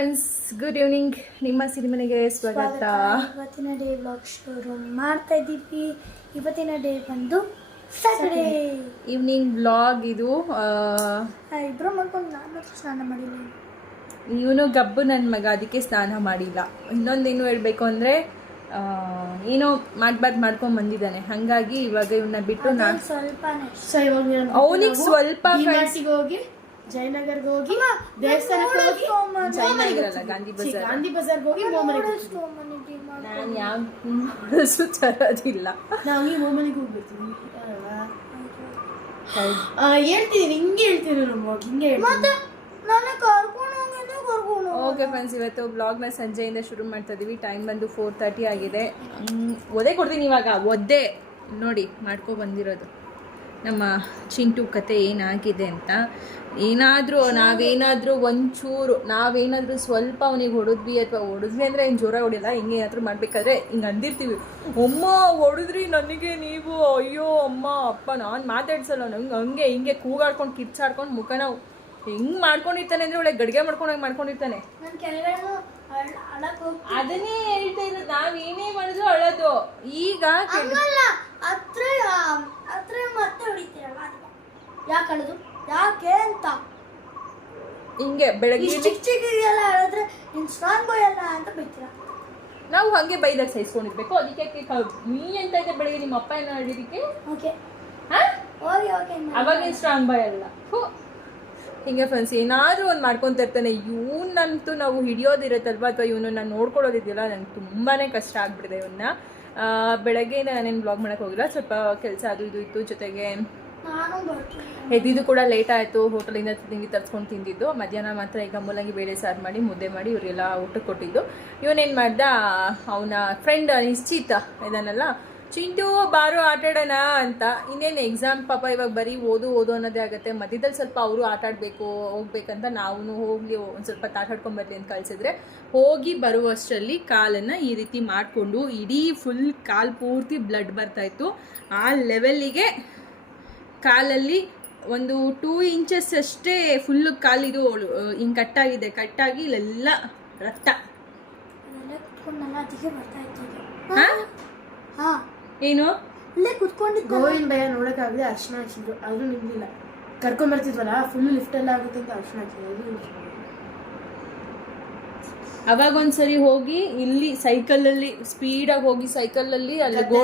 Friends good evening ನಿಮ್ಮ ಸಿನಿಮನೆಗೆ ಸ್ವಾಗತ. ಇವತ್ತಿನ ಡೇ ಬ್ಲಾಗ್ ಶುರು ಮಾಡ್ತಾ ಇದ್ದೀವಿ. ಇವತ್ತಿನ ಡೇ ಬಂದು ಸ್ಯಾಟರ್ಡೇ ಈವ್ನಿಂಗ್ ಬ್ಲಾಗ್ ಇದು ಇಬ್ಬರು ಮಾಡ್ಕೊಂಡು ನಾನು ಸ್ನಾನ ಮಾಡಿಲ್ಲ. ಇವನು ಗಬ್ಬು ನನ್ನ ಮಗ ಅದಕ್ಕೆ ಸ್ನಾನ ಮಾಡಿಲ್ಲ. ಇನ್ನೊಂದೇನು ಹೇಳಬೇಕು ಅಂದರೆ ಏನೋ ಮಾಡ್ಬಾರ್ದು ಮಾಡ್ಕೊಂಡು ಬಂದಿದ್ದಾನೆ. ಹಂಗಾಗಿ ಇವಾಗ ಇವನ್ನ ಬಿಟ್ಟು ನಾನು ಸ್ವಲ್ಪ ಸೊ ಇವಾಗ ನಾನು ಅವನಿಗೆ ಸ್ವಲ್ಪ ಹೋಗಿ ಜಯನಗರ್ಗೆ ಹೋಗಿ ದೇವಸ್ಥಾನಕ್ಕೆ ಹೋಗಿ ಗಾಂಧಿ ಬಜಾರ್. ಗಾಂಧಿ ಬಜಾರ್ಗೆ ಹೋಗಿ ಮೋಮನಿಗೆ ನಾನು ಯಾವ ನೋಡಲ್ಸು ತರೋದಿಲ್ಲ. ನಾವು ಈ ಮೋಮನಿಗೆ ಹೋಗ್ಬಿಡ್ತೀವಿ. ಆ, ಹೇಳ್ತಿದ್ದೀನಿ ಹಿಂಗೆ ಹೇಳ್ತೀನಿ ನಮ್ಮ ಹಿಂಗೆ ಹೇಳ್ತೀನಿ ಓಕೆ ಫ್ರೆಂಡ್ಸ್ ಇವತ್ತು ಬ್ಲಾಗ್ನ ಸಂಜೆಯಿಂದ ಶುರು ಮಾಡ್ತಾ ಇದೀವಿ. ಟೈಮ್ ಬಂದು ಫೋರ್ ತರ್ಟಿ ಆಗಿದೆ. ಒದ್ದೆ ಒದೆ ಕೊಡ್ತೀನಿ ಇವಾಗ ಒದ್ದೆ. ನೋಡಿ ಮಾಡ್ಕೊ ಬಂದಿರೋದು. ನಮ್ಮ ಚಿಂಟು ಕತೆ ಏನಾಗಿದೆ ಅಂತ. ಏನಾದರೂ ನಾವೇನಾದರೂ ಒಂಚೂರು, ನಾವೇನಾದರೂ ಸ್ವಲ್ಪ ಅವನಿಗೆ ಹೊಡೆದ್ವಿ ಅಥವಾ ಹೊಡೆದ್ವಿ ಅಂದರೆ ಏನು ಹೊಡಿಲ್ಲ ಹಿಂಗೆ ಏನಾದರೂ ಮಾಡಬೇಕಾದ್ರೆ ಹಿಂಗೆ ಅಂದಿರ್ತೀವಿ. ಅಮ್ಮ, ಹೊಡೆದ್ರಿ ನನಗೆ ನೀವು. ಅಯ್ಯೋ ಅಮ್ಮ, ಅಪ್ಪ, ನಾನು ಮಾತಾಡ್ಸಲ್ಲ, ನಂಗೆ ಹಂಗೆ ಹಿಂಗೆ ಕೂಗಾಡ್ಕೊಂಡು ಕಿಚ್ಚಾಡ್ಕೊಂಡು ಮುಖನ ಹೆಂಗೆ ಮಾಡ್ಕೊಂಡಿರ್ತಾನೆ ಅಂದರೆ ಒಳ್ಳೆ ಗಡಿಗೆ ಮಾಡ್ಕೊಂಡಾಗ ಮಾಡ್ಕೊಂಡಿರ್ತಾನೆ. ಅದನ್ನೇ ಹೇಳ್ತಾ ಇರೋದು ನಾವ್ ಏನೇ ಮಾಡಿದ್ರು ಅಳೋದು ಈಗ ಹತ್ರ ಹತ್ರ ಮತ್ತೆ ಹೊಡಿತೀರಲ್ಲ ಯಾಕೆ ಅಳದು? ಯಾಕೆ ಅಂತ. ಹಿಂಗೆ ಬೆಳಗ್ಗೆ ಚಿಕ್ಕ ಚಿಕ್ಕಿಗೆಲ್ಲ ಹೇಳಿದ್ರೆ ನಿನ್ ಬಾಯ್ ಅಲ್ಲ ಅಂತ ಬೈತೀರ ನಾವು ಹಂಗೆ ಬೈದಾಗ ಸಹಿಸ್ಕೊಂಡಿರ್ಬೇಕು. ಅದಕ್ಕೆ ನೀ ಎಂತ ಇದೆ ಬೆಳಗ್ಗೆ ನಿಮ್ಮ ಅಪ್ಪ ಏನೋ ಹೇಳಿದಕ್ಕೆ ಓಕೆ. ಹಾ? ಓಕೆ ಓಕೆ ಅವಾಗ ಸ್ಟ್ರಾಂಗ್ ಬಾಯ್ ಅಲ್ಲ. ಹೋ ಹಿಂಗೆ ಫ್ರೆಂಡ್ಸ್ ಏನಾದರೂ ಒಂದು ಮಾಡ್ಕೊತ ಇರ್ತಾನೆ. ಇವನಂತೂ ನಾವು ಹಿಡಿಯೋದಿರುತ್ತಲ್ವ? ಅಥವಾ ಇವನು ನಾನು ನೋಡ್ಕೊಳ್ಳೋದಿದೆಯಲ್ಲ? ನಂಗೆ ತುಂಬಾ ಕಷ್ಟ ಆಗ್ಬಿಡಿದೆ ಇವನ್ನ ಬೆಳಗ್ಗೆಯಿಂದ ನಾನೇನು ಬ್ಲಾಗ್ ಮಾಡೋಕೆ ಹೋಗಿಲ್ಲ. ಸ್ವಲ್ಪ ಕೆಲಸ ಅದು ಇದು ಇತ್ತು ಜೊತೆಗೆ ಎದ್ದಿದ್ದು ಕೂಡ ಲೇಟ್ ಆಯಿತು. ಹೋಟೆಲಿಂದ ತಿಂಡಿ ತರಿಸ್ಕೊಂಡು ತಿಂದಿದ್ದು. ಮಧ್ಯಾಹ್ನ ಮಾತ್ರ ಈಗ ಮೂಲಂಗಿ ಬೇಳೆ ಸಾರು ಮಾಡಿ ಮುದ್ದೆ ಮಾಡಿ ಇವರಿಗೆಲ್ಲ ಊಟಕ್ಕೆ ಕೊಟ್ಟಿದ್ದು. ಇವನೇನು ಮಾಡ್ದ? ಅವನ ಫ್ರೆಂಡ್ ನಿಶ್ಚಿತ ಇದನ್ನೆಲ್ಲ ಚಿಂಟು ಬಾರು ಆಟಾಡೋಣ ಅಂತ. ಇನ್ನೇನು ಎಕ್ಸಾಮ್ ಪಾಪ ಇವಾಗ ಬರೀ ಓದು ಓದು ಅನ್ನೋದೇ ಆಗುತ್ತೆ. ಮಧ್ಯದಲ್ಲಿ ಸ್ವಲ್ಪ ಅವರು ಆಟಾಡಬೇಕು ಹೋಗ್ಬೇಕಂತ ನಾವು ಹೋಗ್ಲಿ ಒಂದು ಸ್ವಲ್ಪ ತಾಟಾಡ್ಕೊಂಬರ್ಲಿ ಅಂತ ಕಳಿಸಿದ್ರೆ ಹೋಗಿ ಬರುವಷ್ಟರಲ್ಲಿ ಕಾಲನ್ನು ಈ ರೀತಿ ಮಾಡಿಕೊಂಡು ಇಡೀ ಫುಲ್ ಕಾಲು ಪೂರ್ತಿ ಬ್ಲಡ್ ಬರ್ತಾಯಿತ್ತು ಆ ಲೆವೆಲ್ಲಿಗೆ ಕಾಲಲ್ಲಿ ಒಂದು ಟೂ ಇಂಚಸ್ ಅಷ್ಟೇ ಫುಲ್ಲು ಕಾಲಿದು ಹಿಂಗೆ ಕಟ್ಟಾಗಿದೆ ಕಟ್ಟಾಗಿ ಇಲ್ಲೆಲ್ಲ ರಕ್ತ. ಹಾಂ? ಏನು? ಇಲ್ಲೇ ಕುತ್ಕೊಂಡು ಗೋವಿಂದ ಭಯ ನೋಡೋಕ್ಕಾಗದೆ ಅರ್ಶನ ಹಚ್ಚಿದ್ರು ಅದು ನಿಮ್ದಿಲ್ಲ. ಕರ್ಕೊಂಬರ್ತಿದ್ವಲ್ಲ ಫುಲ್ ಲಿಫ್ಟ್ ಎಲ್ಲ ಆಗುತ್ತೆ ಅಂತ ಅರ್ಶನ ಹಚ್ಚಿದ್ರು ಅವಾಗ ಒಂದ್ಸರಿ ಹೋಗಿ ಇಲ್ಲಿ ಸೈಕಲ್ ಅಲ್ಲಿ ಸ್ಪೀಡ್ ಆಗಿ ಹೋಗಿ ಸೈಕಲ್ ಅಲ್ಲಿ ಗೋ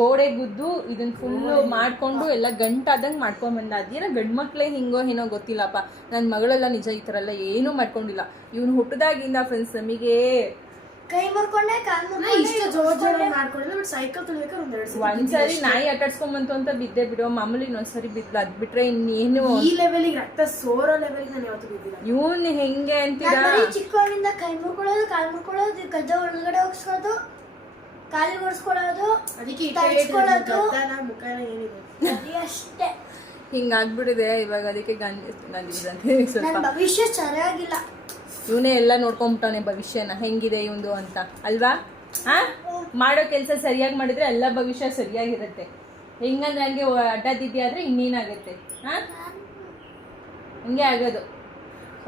ಗೋಡೆ ಗುದ್ದು ಇದನ್ನ ಫುಲ್ ಮಾಡ್ಕೊಂಡು ಎಲ್ಲ ಗಂಟಾದಂಗ್ ಮಾಡ್ಕೊಂಡ್ ಬಂದ. ಅದೇನೋ ಗಂಡು ಮಕ್ಳೇ ಹಿಂಗೋ ಏನೋ ಗೊತ್ತಿಲ್ಲಪ್ಪ. ನನ್ನ ಮಗಳೆಲ್ಲ ನಿಜ ಈ ಥರ ಎಲ್ಲ ಏನೂ ಮಾಡ್ಕೊಂಡಿಲ್ಲ. ಇವನು ಹುಟ್ಟದಾಗಿಂದ ಫ್ರೆಂಡ್ಸ್ ನಮಗೆ ಕೈ ಮುರ್ಕೊಂಡೆ ಕಾಲ್ ಮುರ್ಕೊಂಡೆ ಇಷ್ಟು ಜೋರ್ ಜೋರ ಮಾಡ್ಕೊಂಡಿಲ್ಲ ಬಟ್ ಸೈಕಲ್ ತುಳಿಬೇಕಾದ್ರೆ ಒಂದೆರಡು ಸಲ ಒಂದ್ಸರಿ ನಾಯಿ ಆಟಾಡ್ಸ್ಕೊಂಬಂತು ಅಂತ ಬಿದ್ದೆ ಬಿಡೋ ಮಾಮೂಲಿ ಇನ್ನೊಂದ್ಸರಿ ಬಿದ್ದು ಅದ್ ಬಿಟ್ರೆ ಇನ್ನೇನು? ಈ ಲೆವೆಲಿಗೆ ರಕ್ತ ಸೋರೋ ಲೆವೆಲ್ ನಾನು ಯಾವತ್ತು ಬಿದ್ದಿಲ್ಲ. ಇವನ್ ಹೆಂಗೆ ಅಂತೀರಾ? ಬರೀ ಚಿಕ್ಕವನಿಂದ ಕೈ ಮುರ್ಕೊಳ್ಳೋದು ಕಾಲ್ ಮುರ್ಕೊಳ್ಳೋದು ಗದ್ದ ಒಳಗಡೆ ಹೋಗಿಸ್ಕೊಳ್ಳೋದು ಕಾಲಿಗೆ ಒರೆಸ್ಕೊಳ್ಳೋದು ಅದಕ್ಕೆ ತಡ್ಸ್ಕೊಳ್ಳೋದು. ಮುಖ ಏನಿದೆ? ಅಷ್ಟೇ. ಹಿಂಗಾಗ್ಬಿಟ್ಟಿದೆ ಇವಾಗ ಅದಕ್ಕೆ ಗಂಡ ಗಂಡ ಭವಿಷ್ಯ ಸರಿಯಾಗಿಲ್ಲ. ಇವನೇ ಎಲ್ಲ ನೋಡ್ಕೊಂಬಿಟ್ಟಾನೆ ಭವಿಷ್ಯನ. ಹೆಂಗಿದೆ ಇವಂದು ಅಂತ. ಅಲ್ವಾ? ಹಾ ಮಾಡೋ ಕೆಲಸ ಸರಿಯಾಗಿ ಮಾಡಿದ್ರೆ ಎಲ್ಲ ಭವಿಷ್ಯ ಸರಿಯಾಗಿರುತ್ತೆ. ಹೆಂಗಂದ್ರೆ ಹಂಗೆ ಅಡ್ಡದಿದ್ಯಾದ್ರೆ ಇನ್ನೇನಾಗುತ್ತೆ. ಹಾ ಹಂಗೆ ಆಗೋದು.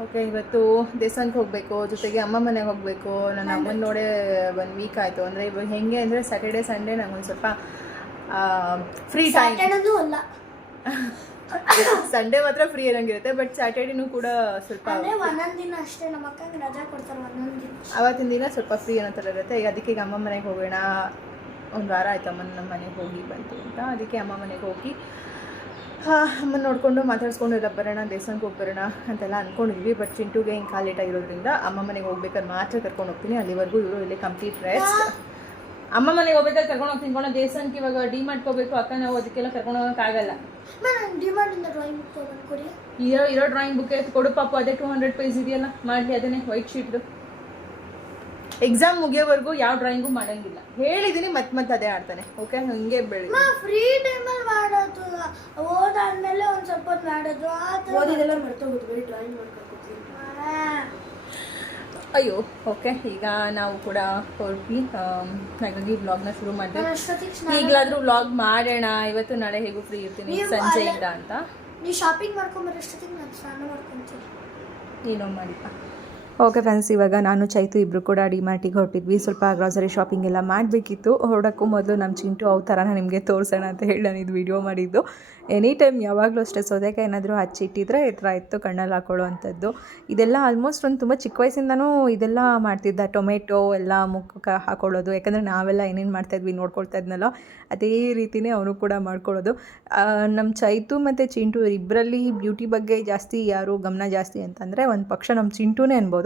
ಓಕೆ ಇವತ್ತು ದೇವಸ್ಥಾನಕ್ಕೆ ಹೋಗಬೇಕು ಜೊತೆಗೆ ಅಮ್ಮ ಮನೆಗೆ ಹೋಗಬೇಕು. ನನ್ನ ಅಮ್ಮನ ನೋಡೇ ಒಂದು ವೀಕ್ ಆಯಿತು. ಅಂದರೆ ಇವಾಗ ಹೆಂಗೆ ಅಂದರೆ ಸ್ಯಾಟರ್ಡೆ ಸಂಡೇ ನಂಗೊಂದು ಸ್ವಲ್ಪ ಫ್ರೀ ಟೈಮ್ ಅಲ್ಲ. ಸಂಡೇ ಮಾತ್ರ ಫ್ರೀ ಇರಂಗಿರುತ್ತೆ ಬಟ್ ಸ್ಯಾಟರ್ಡೇನೂ ಕೂಡ ಸ್ವಲ್ಪ ಅಂದ್ರೆ ಒಂದೊಂದ್ ದಿನ ಅಷ್ಟೇ ನಮ್ಮ ಅಕ್ಕಗೆ ರಜಾ ಕೊಡ್ತಾರೆ ಒಂದೊಂದ್ ದಿನ. ಅವತ್ತಿನ ದಿನ ಸ್ವಲ್ಪ ಫ್ರೀ ಅನ್ನೋ ಥರ ಇರುತ್ತೆ. ಈಗ ಅದಕ್ಕೆ ಈಗ ಅಮ್ಮ ಮನೆಗೆ ಹೋಗೋಣ. ಒಂದು ವಾರ ಆಯ್ತು ಅಮ್ಮನ ನಮ್ಮ ಮನೆಗೆ ಹೋಗಿ ಬಂತು ಅಂತ. ಅದಕ್ಕೆ ಅಮ್ಮ ಮನೆಗೆ ಹೋಗಿ ಅಮ್ಮನ ನೋಡಿಕೊಂಡು ಮಾತಾಡ್ಸ್ಕೊಂಡು ಎಲ್ಲ ಬರೋಣ ದೇವಸ್ಥಾನಕ್ಕೆ ಹೋಗಿ ಬರೋಣ ಅಂತೆಲ್ಲ ಅಂದ್ಕೊಂಡಿದ್ವಿ ಬಟ್ ಚಿಂಟುಗೆ ಹಿಂಗೆ ಕಾಲೇಟಾಗಿರೋದ್ರಿಂದ ಆಗಿರೋದ್ರಿಂದ ಅಮ್ಮ ಮನೆಗೆ ಹೋಗ್ಬೇಕಾದ್ರೆ ಮಾತ್ರ ಕರ್ಕೊಂಡು ಹೋಗ್ತೀನಿ. ಅಲ್ಲಿವರೆಗೂ ಇವರು ಇಲ್ಲಿ ಕಂಪ್ಲೀಟ್ ರೆಸ್ಟ್ ಅಮ್ಮ ಮನೆಗೆ ಹೋಗ್ಬೇಕಾದ್ರೆ ಕರ್ಕೊಂಡು ಹೋಗ್ತೀನಿ ಕೊಡೋ ದೇವಸ್ಥಾನಕ್ಕೆ ಇವಾಗ ಡಿ ಮಾಡ್ಕೋಬೇಕು ಅಕ್ಕ ನಾವು ಅದಕ್ಕೆಲ್ಲ ಕರ್ಕೊಂಡು ಹೋಗೋಕ್ಕಾಗಲ್ಲ ಇರೋ ಇರೋ ಡ್ರಾಯಿಂಗ್ ಬುಕ್ ಕೊಡು ಪಾಪ ಅದೇ ಟೂ ಹಂಡ್ರೆಡ್ ಪೇಜ್ ಇದೆಯಲ್ಲ ಮಾಡಲಿ ಅದನ್ನೇ ವೈಟ್ ಶೀಟ್ದು ಎಕ್ಸಾಮ್ ಮುಗಿಯೋವರೆಗೂ ಯಾವ ಡ್ರಾಯಿಂಗು ಮಾಡಂಗಿಲ್ಲ. ಹೇಳಿದೀನಿ ಮತ್ತೆ ಮತ್ತೆ ಅದೇ ಆಡ್ತಾನೆ. ಓಕೆ ಹಂಗೆ ಬೆಳಿ ಫ್ರೀ ಟೈಮಲ್ಲಿ ಮಾಡೋದು ಓದಾದ್ಮೇಲೆ ಒಂದು ಸ್ವಲ್ಪ ಮಾಡೋದು ಓದಿದೆಲ್ಲ ಮರ್ತೋಗುತ್ತೆ ಡ್ರಾಯಿಂಗ್ ಮಾಡ್ಕೊಂಡು ಅಯ್ಯೋ ಓಕೆ ಈಗ ನಾವು ಕೂಡ ಹೊರಟ್ವಿ. ಆಮ್, ಹಾಗಾಗಿ ವ್ಲಾಗ್ನ ಶುರು ಮಾಡಿದೆ. ಈಗಲಾದರೂ ವ್ಲಾಗ್ ಮಾಡೋಣ ಇವತ್ತು ನಾಳೆ ಹೇಗೂ ಫ್ರೀ ಇರ್ತೀನಿ ಸಂಜೆ ಸಂಜೆಯಿಂದ ಅಂತ. ನೀವು ಶಾಪಿಂಗ್ ಮಾಡ್ಕೊಂಬರೋಷ್ಟೊತ್ತಿಗೆ ನಾನು ಸ್ನಾನ ಮಾಡ್ಕೊತೀನಿ. ಏನೋ ಮಾಡಿಪ್ಪ ಓಕೆ ಫ್ರೆಂಡ್ಸ್, ಇವಾಗ ನಾನು ಚೈತು ಇಬ್ಬರು ಕೂಡ ಡಿಮಾರ್ಟಿಗೆ ಹೊರಟಿದ್ವಿ. ಸ್ವಲ್ಪ ಗ್ರಾಸರಿ ಶಾಪಿಂಗ್ ಎಲ್ಲ ಮಾಡಬೇಕಿತ್ತು. ಹೊರಡೋಕ್ಕೂ ಮೊದಲು ನಮ್ಮ ಚಿಂಟು ಅವು ಥರನ ನಿಮಗೆ ತೋರಿಸೋಣ ಅಂತ ಹೇಳಿ ನಾನು ಇದು ವಿಡಿಯೋ ಮಾಡಿದ್ದು. ಎನಿ ಟೈಮ್ ಯಾವಾಗಲೂ ಅಷ್ಟೇ ಸೋದೆಕ ಏನಾದರೂ ಹಚ್ಚಿಟ್ಟಿದ್ರೆ ಈ ಥರ ಇತ್ತು, ಕಣ್ಣಲ್ಲಿ ಹಾಕೊಳ್ಳೋ ಅಂಥದ್ದು. ಇದೆಲ್ಲ ಆಲ್ಮೋಸ್ಟ್ ಒಂದು ತುಂಬ ಚಿಕ್ಕ ವಯಸ್ಸಿಂದನೂ ಇದೆಲ್ಲ ಮಾಡ್ತಿದ್ದ. ಟೊಮೆಟೊ ಎಲ್ಲ ಮುಖಕ್ಕೆ ಹಾಕೊಳ್ಳೋದು. ಯಾಕಂದರೆ ನಾವೆಲ್ಲ ಏನೇನು ಮಾಡ್ತಾಯಿದ್ವಿ ನೋಡ್ಕೊಳ್ತಾ ಇದ್ನಲ್ಲ, ಅದೇ ರೀತಿಯೇ ಅವನು ಕೂಡ ಮಾಡ್ಕೊಳ್ಳೋದು. ನಮ್ಮ ಚೈತು ಮತ್ತು ಚಿಂಟು ಇಬ್ಬರಲ್ಲಿ ಬ್ಯೂಟಿ ಬಗ್ಗೆ ಜಾಸ್ತಿ ಯಾರು ಗಮನ ಜಾಸ್ತಿ ಅಂತಂದರೆ ಒಂದು ಪಕ್ಷ ನಮ್ಮ ಚಿಂಟುನೇ ಅನ್ಬೋದು.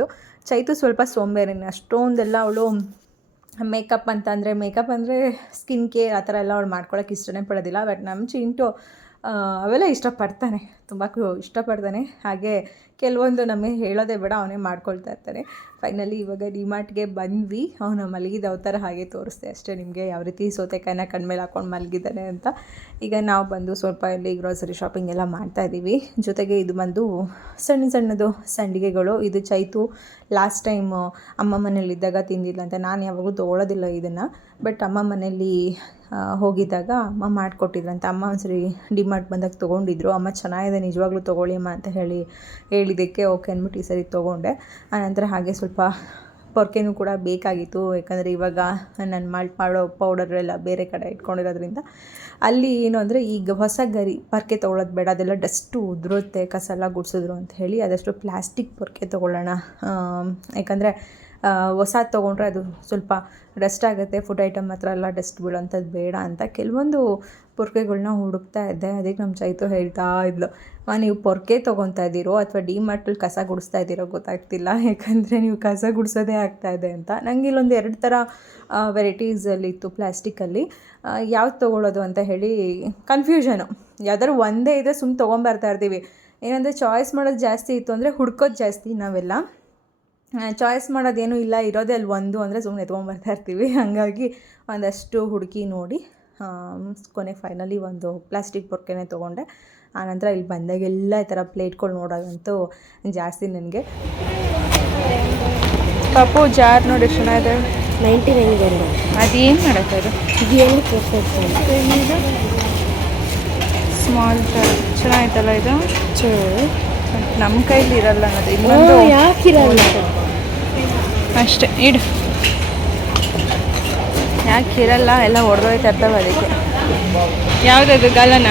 ಚೈತು ಸ್ವಲ್ಪ ಸೋಂಬೇರಿನ. ಅಷ್ಟೊಂದೆಲ್ಲ ಅವಳು ಮೇಕಪ್ ಅಂತ ಅಂದರೆ, ಮೇಕಪ್ ಅಂದರೆ ಸ್ಕಿನ್ ಕೇರ್ ಆ ಥರ ಎಲ್ಲ ಅವಳು ಮಾಡ್ಕೊಳ್ಳೋಕೆ ಇಷ್ಟನೇ ಪಡೋದಿಲ್ಲ. ಬಟ್ ನಮ್ಮ ಚಿಂಟು ಅವೆಲ್ಲ ಇಷ್ಟಪಡ್ತಾನೆ. ತುಂಬ ಇಷ್ಟಪಡ್ತಾನೆ. ಹಾಗೆ ಕೆಲವೊಂದು ನಮಗೆ ಹೇಳೋದೇ ಬೇಡ, ಅವನೇ ಮಾಡ್ಕೊಳ್ತಾ ಇರ್ತಾನೆ. ಫೈನಲಿ ಇವಾಗ ಡಿಮಾರ್ಟ್ಗೆ ಬಂದ್ವಿ. ಅವನು ಮಲಗಿದ ಅವತಾರ ಹಾಗೆ ತೋರಿಸ್ದೆ ಅಷ್ಟೇ, ನಿಮಗೆ ಯಾವ ರೀತಿ ಸೌತೆಕಾಯಿನ ಕಣ್ಮೇಲೆ ಹಾಕೊಂಡು ಮಲಗಿದ್ದಾನೆ ಅಂತ. ಈಗ ನಾವು ಬಂದು ಸ್ವಲ್ಪ ಇಲ್ಲಿ ಗ್ರೋಸರಿ ಶಾಪಿಂಗ್ ಎಲ್ಲ ಮಾಡ್ತಾ ಇದ್ದೀವಿ. ಜೊತೆಗೆ ಇದು ಬಂದು ಸಣ್ಣ ಸಣ್ಣದು ಸಂಡಿಗೆಗಳು. ಇದು ಚೈತು ಲಾಸ್ಟ್ ಟೈಮ್ ಅಮ್ಮ ಮನೇಲಿದ್ದಾಗ ತಿಂದಿಲ್ಲ ಅಂತ. ನಾನು ಯಾವಾಗಲೂ ತೊಗೊಳೋದಿಲ್ಲ ಇದನ್ನು. ಬಟ್ ಅಮ್ಮ ಮನೇಲಿ ಹೋಗಿದ್ದಾಗ ಅಮ್ಮ ಮಾಡಿಕೊಟ್ಟಿದ್ರಂತ ಅಮ್ಮ ಒಂದ್ಸರಿ ಡಿಮಾರ್ಟ್ ಬಂದಾಗ ತೊಗೊಂಡಿದ್ರು. ಅಮ್ಮ ಚೆನ್ನಾಗಿದೆ, ನಿಜವಾಗ್ಲೂ ತೊಗೊಳ್ಳಿ ಅಮ್ಮ ಅಂತ ಹೇಳಿ ಹೇಳಿದ್ದಕ್ಕೆ ಓಕೆ ಅಂದ್ಬಿಟ್ಟು ಈ ಸರಿ ತೊಗೊಂಡೆ. ಆನಂತರ ಹಾಗೆ ಸ್ವಲ್ಪ ಪೊರ್ಕೆನೂ ಕೂಡ ಬೇಕಾಗಿತ್ತು. ಯಾಕಂದರೆ ಇವಾಗ ನಾನು ಮಾಲ್ಟ್ ಮಾಡೋ ಪೌಡರ್ ಎಲ್ಲ ಬೇರೆ ಕಡೆ ಇಟ್ಕೊಂಡಿರೋದ್ರಿಂದ ಅಲ್ಲಿ ಏನು ಅಂದರೆ ಈಗ ಹೊಸ ಗರಿ ಪೊರ್ಕೆ ತೊಗೊಳೋದು ಬೇಡ. ಅದೆಲ್ಲ ಡಸ್ಟು ಉದುರುತ್ತೆ ಕಸ ಎಲ್ಲ ಗುಡಿಸಿದ್ರು ಅಂತ ಹೇಳಿ ಅದಷ್ಟು ಪ್ಲಾಸ್ಟಿಕ್ ಪೊರ್ಕೆ ತೊಗೊಳ್ಳೋಣ. ಯಾಕಂದರೆ ಹೊಸ ತೊಗೊಂಡ್ರೆ ಅದು ಸ್ವಲ್ಪ ಡಸ್ಟ್ ಆಗುತ್ತೆ. ಫುಡ್ ಐಟಮ್ ಹತ್ರ ಎಲ್ಲ ಡಸ್ಟ್ ಬೀಳೋಂಥದ್ದು ಬೇಡ ಅಂತ ಕೆಲವೊಂದು ಪೊರ್ಕೆಗಳನ್ನ ಹುಡುಕ್ತಾ ಇದ್ದೆ. ಅದಕ್ಕೆ ನಮ್ಮ ಚೈತು ಹೇಳ್ತಾ ಇದ್ಲು. "ಮಾ, ನೀವು ಪೊರ್ಕೆ ತೊಗೊತಾ ಇದ್ದೀರೋ ಅಥವಾ ಡಿ ಮಾರ್ಟಲ್ಲಿ ಕಸ ಗುಡಿಸ್ತಾ ಇದ್ದೀರೋ ಗೊತ್ತಾಗ್ತಿಲ್ಲ, ಯಾಕಂದರೆ ನೀವು ಕಸ ಗುಡಿಸೋದೇ ಆಗ್ತಾ ಇದೆ ಅಂತ. ನನಗೆ ಇಲ್ಲೊಂದು ಎರಡು ಥರ ವೆರೈಟೀಸಲ್ಲಿ ಇತ್ತು ಪ್ಲ್ಯಾಸ್ಟಿಕ್ಕಲ್ಲಿ ಯಾವ್ದು ತೊಗೊಳ್ಳೋದು ಅಂತ ಹೇಳಿ ಕನ್ಫ್ಯೂಷನು ಯಾವ್ದಾದ್ರು ಒಂದೇ ಇದ್ದರೆ ಸುಮ್ಮನೆ ತೊಗೊಂಬರ್ತಾ ಇರ್ತೀವಿ. ಏನಂದರೆ ಚಾಯ್ಸ್ ಮಾಡೋದು ಜಾಸ್ತಿ ಇತ್ತು ಅಂದರೆ ಹುಡ್ಕೋದು ಜಾಸ್ತಿ ನಾವೆಲ್ಲ. ಚಾಯ್ಸ್ ಮಾಡೋದೇನು ಇಲ್ಲ, ಇರೋದೇ ಅಲ್ಲಿ ಒಂದು ಅಂದರೆ ಸುಮ್ಮನೆ ಎತ್ಕೊಂಬರ್ತಾ ಇರ್ತೀವಿ. ಹಾಗಾಗಿ ಒಂದಷ್ಟು ಹುಡುಕಿ ನೋಡಿ ಕೊನೆ ಫೈನಲಿ ಒಂದು ಪ್ಲಾಸ್ಟಿಕ್ ಪೊರ್ಕೆನೇ ತೊಗೊಂಡೆ. ಆನಂತರ ಇಲ್ಲಿ ಬಂದಾಗೆಲ್ಲ ಈ ಥರ ಪ್ಲೇಟ್ಗಳು ನೋಡೋದಂತೂ ಜಾಸ್ತಿ ನನಗೆ. ಪಾಪು ಜಾರ್ ನೋಡಿ ಎಷ್ಟು ಚೆನ್ನಾಗಿದೆ. ನೈಂಟಿ ನೈನ್ ಬಂದು ಅದೇನು ಮಾಡುತ್ತೆ ಅದು? ಏನು ಪರ್ಫೆಕ್ಟ್ ಸ್ಮಾಲ್ ಜಾರ್ ಚೆನ್ನಾಗಿತ್ತಲ್ಲ ಇದು? ನಮ್ಮ ಕೈಲಿ ಇರಲ್ಲ ಅನ್ನೋದು. ಇನ್ನೊಂದು ಯಾಕಿರಲ್ಲ ಅಷ್ಟೇ ಇಡು. ಯಾಕಿರಲ್ಲ ಇರಲ್ಲ? ಎಲ್ಲ ಹೊಡೆದೋಯ್ತಾ ಇರ್ತವೆ ಅದಕ್ಕೆ ಯಾವುದದು ಗಲನ?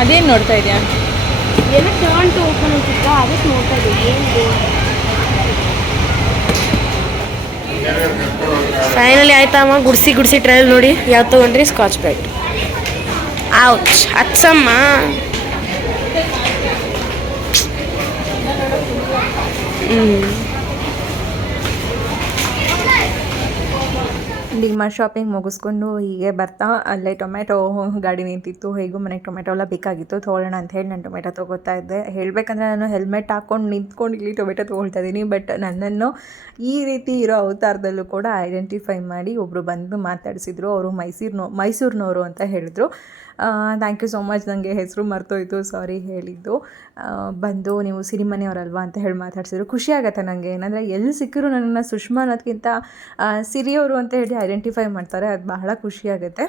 ಅದೇನು ನೋಡ್ತಾ ಇದೆಯಾ? ಎಲ್ಲ ಟರ್ನ್ ಟು ಓಪನ್ ಅಂತಿತ್ತ ಅದಕ್ಕೆ ನೋಡ್ತಾ ಇದ್ದೀವಿ ಏನು ಫೈನಲಿ ಆಯ್ತಮ್ಮ ಗುಡಿಸಿ ಗುಡಿಸಿ ಟ್ರಯಲ್ ನೋಡಿ ಯಾವ್ದು ತಗೊಂಡ್ರಿ? ಸ್ಕಾಚ್ ಬ್ರೈಟ್ ಔಚ್ ಹಚ್ಚಮ್ಮ ಹ್ಞೂ ಡಿಮಾರ್ಟ್ ಶಾಪಿಂಗ್ ಮುಗಿಸ್ಕೊಂಡು ಹೀಗೆ ಬರ್ತಾ ಅಲ್ಲೇ ಟೊಮೆಟೊ ಗಾಡಿ ನಿಂತಿತ್ತು. ಹೇಗೂ ಮನೆಗೆ ಟೊಮೆಟೊ ಎಲ್ಲ ಬೇಕಾಗಿತ್ತು, ತೊಗೊಳ್ಳೋಣ ಅಂತ ಹೇಳಿ ನಾನು ಟೊಮೆಟೊ ತೊಗೋತಾ ಇದ್ದೆ. ಹೇಳಬೇಕಂದ್ರೆ ನಾನು ಹೆಲ್ಮೆಟ್ ಹಾಕ್ಕೊಂಡು ನಿಂತ್ಕೊಂಡು ಇಲ್ಲಿ ಟೊಮೆಟೊ ತೊಗೊಳ್ತಾ ಇದ್ದೀನಿ. ಬಟ್ ನನ್ನನ್ನು ಈ ರೀತಿ ಇರೋ ಅವತಾರದಲ್ಲೂ ಕೂಡ ಐಡೆಂಟಿಫೈ ಮಾಡಿ ಒಬ್ಬರು ಬಂದು ಮಾತಾಡಿಸಿದ್ರು. ಅವರು ಮೈಸೂರಿನ ಮೈಸೂರಿನವರು ಅಂತ ಹೇಳಿದರು. ಥ್ಯಾಂಕ್ ಯು ಸೋ ಮಚ್ ನನಗೆ ಹೆಸರು ಮರ್ತೋಯ್ತು. ಸಾರಿ ಹೇಳಿದ್ದು. ಬಂದು ನೀವು ಸಿರಿಮನೆಯವರಲ್ವಾ ಅಂತ ಹೇಳಿ ಮಾತಾಡ್ಸಿದ್ರು. ಖುಷಿ ಆಗುತ್ತೆ ನನಗೆ ಏನಂದರೆ ಎಲ್ಲಿ ಸಿಕ್ಕರೂ ನನ್ನನ್ನು ಸುಷ್ಮಾ ಅನ್ನೋದಕ್ಕಿಂತ ಸಿರಿಯವರು ಅಂತ ಹೇಳಿ ಐಡೆಂಟಿಫೈ ಮಾಡ್ತಾರೆ. ಅದು ಬಹಳ ಖುಷಿ ಆಗುತ್ತೆ.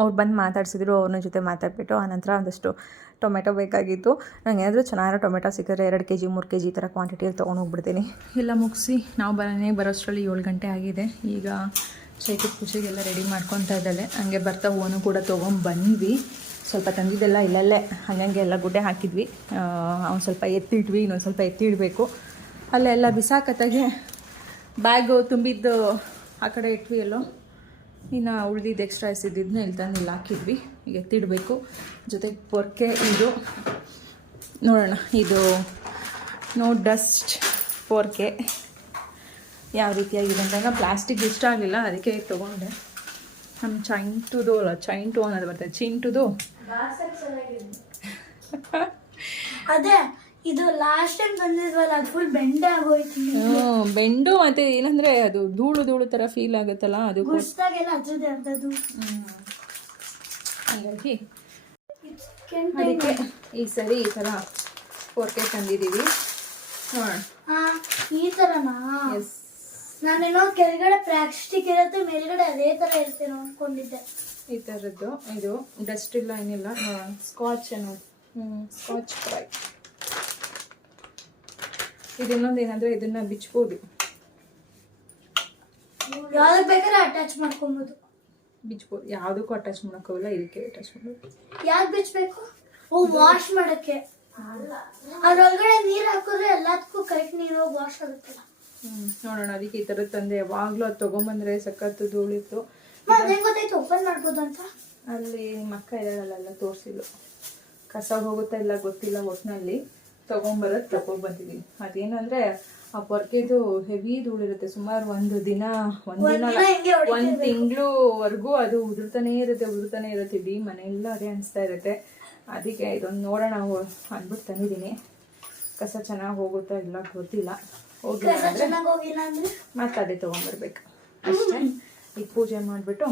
ಅವ್ರು ಬಂದು ಮಾತಾಡ್ಸಿದ್ರು, ಅವ್ರನ್ನ ಜೊತೆ ಮಾತಾಡ್ಬಿಟ್ಟು. ಆನಂತರ ಒಂದಷ್ಟು ಟೊಮೆಟೊ ಬೇಕಾಗಿತ್ತು. ನಂಗೆ ಏನಾದರೂ ಚೆನ್ನಾಗಿರೋ ಟೊಮೆಟೊ ಸಿಕ್ಕಿದ್ರೆ ಎರಡು ಕೆ ಜಿ ಮೂರು ಕೆ ಜಿ ಥರ ಕ್ವಾಂಟಿಟಿಯಲ್ಲಿ ತೊಗೊಂಡು ಹೋಗ್ಬಿಡ್ತೀನಿ. ಎಲ್ಲ ಮುಗಿಸಿ. ನಾವು ಬರೋನೇ ಬರೋಷ್ಟರಲ್ಲಿ ಏಳು ಗಂಟೆ ಆಗಿದೆ. ಈಗ ಚೈತು ಖುಷಿಗೆಲ್ಲ ರೆಡಿ ಮಾಡ್ಕೊತಾ ಇದ್ದಾಳೆ. ಹಂಗೆ ಬರ್ತಾ ಓನು ಕೂಡ ತೊಗೊಂಡು ಬಂದ್ವಿ. ಸ್ವಲ್ಪ ತಂದಿದ್ದೆಲ್ಲ ಇಲ್ಲಲ್ಲೇ. ಹಂಗಂಗೆ ಎಲ್ಲ ಗುಡ್ಡೆ ಹಾಕಿದ್ವಿ. ಅವ್ನು ಸ್ವಲ್ಪ ಎತ್ತಿಟ್ವಿ, ಇನ್ನೊಂದು ಸ್ವಲ್ಪ ಎತ್ತಿಡಬೇಕು. ಅಲ್ಲೆಲ್ಲ ಬಿಸಾಕತ್ತಾಗೆ. ಬ್ಯಾಗು ತುಂಬಿದ್ದು ಆ ಕಡೆ ಇಟ್ವಿ ಎಲ್ಲೋ. ಇನ್ನು ಉಳಿದಿದ್ದು ಎಕ್ಸ್ಟ್ರಾ ಎಸಿದ್ದಿದ್ದನ್ನ ಇಲ್ಲಿ ತಂದು ಇಲ್ಲಿ ಹಾಕಿದ್ವಿ. ಈಗ ಎತ್ತಿಡಬೇಕು. ಜೊತೆಗೆ ಪೊರ್ಕೆ ಇದು. ನೋಡೋಣ, ಇದು ನೋ ಡಸ್ಟ್ ಪೊರ್ಕೆ. ಯಾವ ರೀತಿಯಾಗಿದೆ ಅಂದಾಗ ಪ್ಲಾಸ್ಟಿಕ್ ಇಷ್ಟ ಆಗಲಿಲ್ಲ ಅದಕ್ಕೆ ತೊಗೊಂಡೆ. ನಮ್ಮ ಚೈಂಟುದು ಅಲ್ಲ ಚೈಂಟು ಅನ್ನೋದು ಬರ್ತದೆ ಚಿಂಟುದು. ಅದೇ ಇದು ಲಾಸ್ಟ್ ಟೈಮ್ ಬಂದಿದ್ವಲ್ಲ ಅದು ಫುಲ್ ಬೆಂಡೆ ಆಗೋಯ್ತು ಹ್ಮ್, ಬೆಂಡು ಮತ್ತೆ ಏನಂದ್ರೆ ಅದು ಧೂಳು ಧೂಳು ಥರ ಫೀಲ್ ಆಗುತ್ತಲ್ಲ ಅದು ಗುಡ್ಸ್ದಾಗೆಲ್ಲ ಹಚ್ಚದೆ ಅಂತದ್ದು ಹಾಗಾಗಿ ಅದಕ್ಕೆ ಈ ಸರಿ ಈ ಥರ ಪೊರ್ಕೆ ತಂದಿದ್ದೀವಿ. ನೋಡೋಣ. ಹಾ ಈ ತರನಾ? ಎಸ್ ನಾನೇನೋ ಕೆಳಗಡೆ ಪ್ಲಾಸ್ಟಿಕ್ ಇರುತ್ತೆ ಮೇಲ್ಗಡೆ ಅದೇ ತರ ಇರ್ತೇನೋ ಅನ್ಕೊಂಡಿದ್ದೆ. ಈ ಥರದ್ದು ಇದು ಡಸ್ಟ್ ಇಲ್ಲ ಏನಿಲ್ಲ. ಸ್ಕಾಚ್ ಏನು? ಸ್ಕಾಚ್ ಫ್ರೈ ಇನ್ನೊಂದು ಏನಂದ್ರೆ ಇದನ್ನ ಬಿಚ್ಬೋದು. ಯಾವ್ದು ಬೇಕಾದ್ರೆ ಅಟ್ಯಾಚ್ ಮಾಡ್ಕೊಬೋದು. ಬಿಚ್ಬೋದು. ಯಾವುದಕ್ಕೂ ಅಟ್ಯಾಚ್ ಮಾಡೋಕ್ಕೋಗಿಲ್ಲ ಇದಕ್ಕೆ ಅಟ್ಯಾಚ್ ಯಾಕೆ ಬಿಚ್ಚಬೇಕು ಓ ವಾಶ್ ಮಾಡಕ್ಕೆ. ಅದ್ರೊಳಗಡೆ ನೀರ್ ಹಾಕಿದ್ರೆ ಎಲ್ಲದಕ್ಕೂ ಕರೆಕ್ಟ್ ನೀರು ವಾಶ್ ಆಗುತ್ತಲ್ಲ. ನೋಡೋಣ ಅದಕ್ಕೆ ಈ ತರ ತಂದೆ ಯಾವಾಗಲೂ ಅದು ತೊಗೊಂಬಂದ್ರೆ ಸಖತ್ತು ಧೂಳಿತ್ತು. ಓಪನ್ ಮಾಡ್ಬೋದು ಅಂತ? ಅಲ್ಲಿ ನಿಮ್ಮ ಅಕ್ಕ ಇದ್ದಾಳಲ್ಲ ತೋರಿಸಿಲ್ಲ ಕಸ ಹೋಗುತ್ತಾ ಇಲ್ಲ ಗೊತ್ತಿಲ್ಲ ಒಟ್ಟಿನಲ್ಲಿ ತೊಗೊಂಬರೋದು ತಗೊಂಡ್ಬಂದಿದ್ದೀನಿ ಅದೇನಂದ್ರೆ ಆ ಪೊರ್ಕೆದು ಹೆವಿ ಧೂಳಿರುತ್ತೆ ಸುಮಾರು ಒಂದು ದಿನ ಒಂದು ದಿನ ಒಂದು ತಿಂಗಳವರೆಗೂ ಅದು ಉದುರ್ತಾನೆ ಇರುತ್ತೆ ಉದುರ್ತಾನೆ ಇರುತ್ತೆ. ಇಡೀ ಮನೆಯೆಲ್ಲ ಅದೇ ಅನಿಸ್ತಾ ಇರುತ್ತೆ. ಅದಕ್ಕೆ ಇದೊಂದು ನೋಡೋಣ ಅಂದ್ಬಿಟ್ಟು ತಂದಿದ್ದೀನಿ. ಕಸ ಚೆನ್ನಾಗಿ ಹೋಗುತ್ತಾ ಇಲ್ಲ ಗೊತ್ತಿಲ್ಲ. ಹೋಗಿಲ್ಲ ಕಸ ಚೆನ್ನಾಗಿ ಹೋಗಿಲ್ಲ ಅಂದ್ರೆ? ಮತ್ತೆ ಅದೇ ತಗೊಂಡ್ಬರ್ಬೇಕು ಅಷ್ಟೇ. ಈಗ ಪೂಜೆ ಮಾಡಿಬಿಟ್ಟು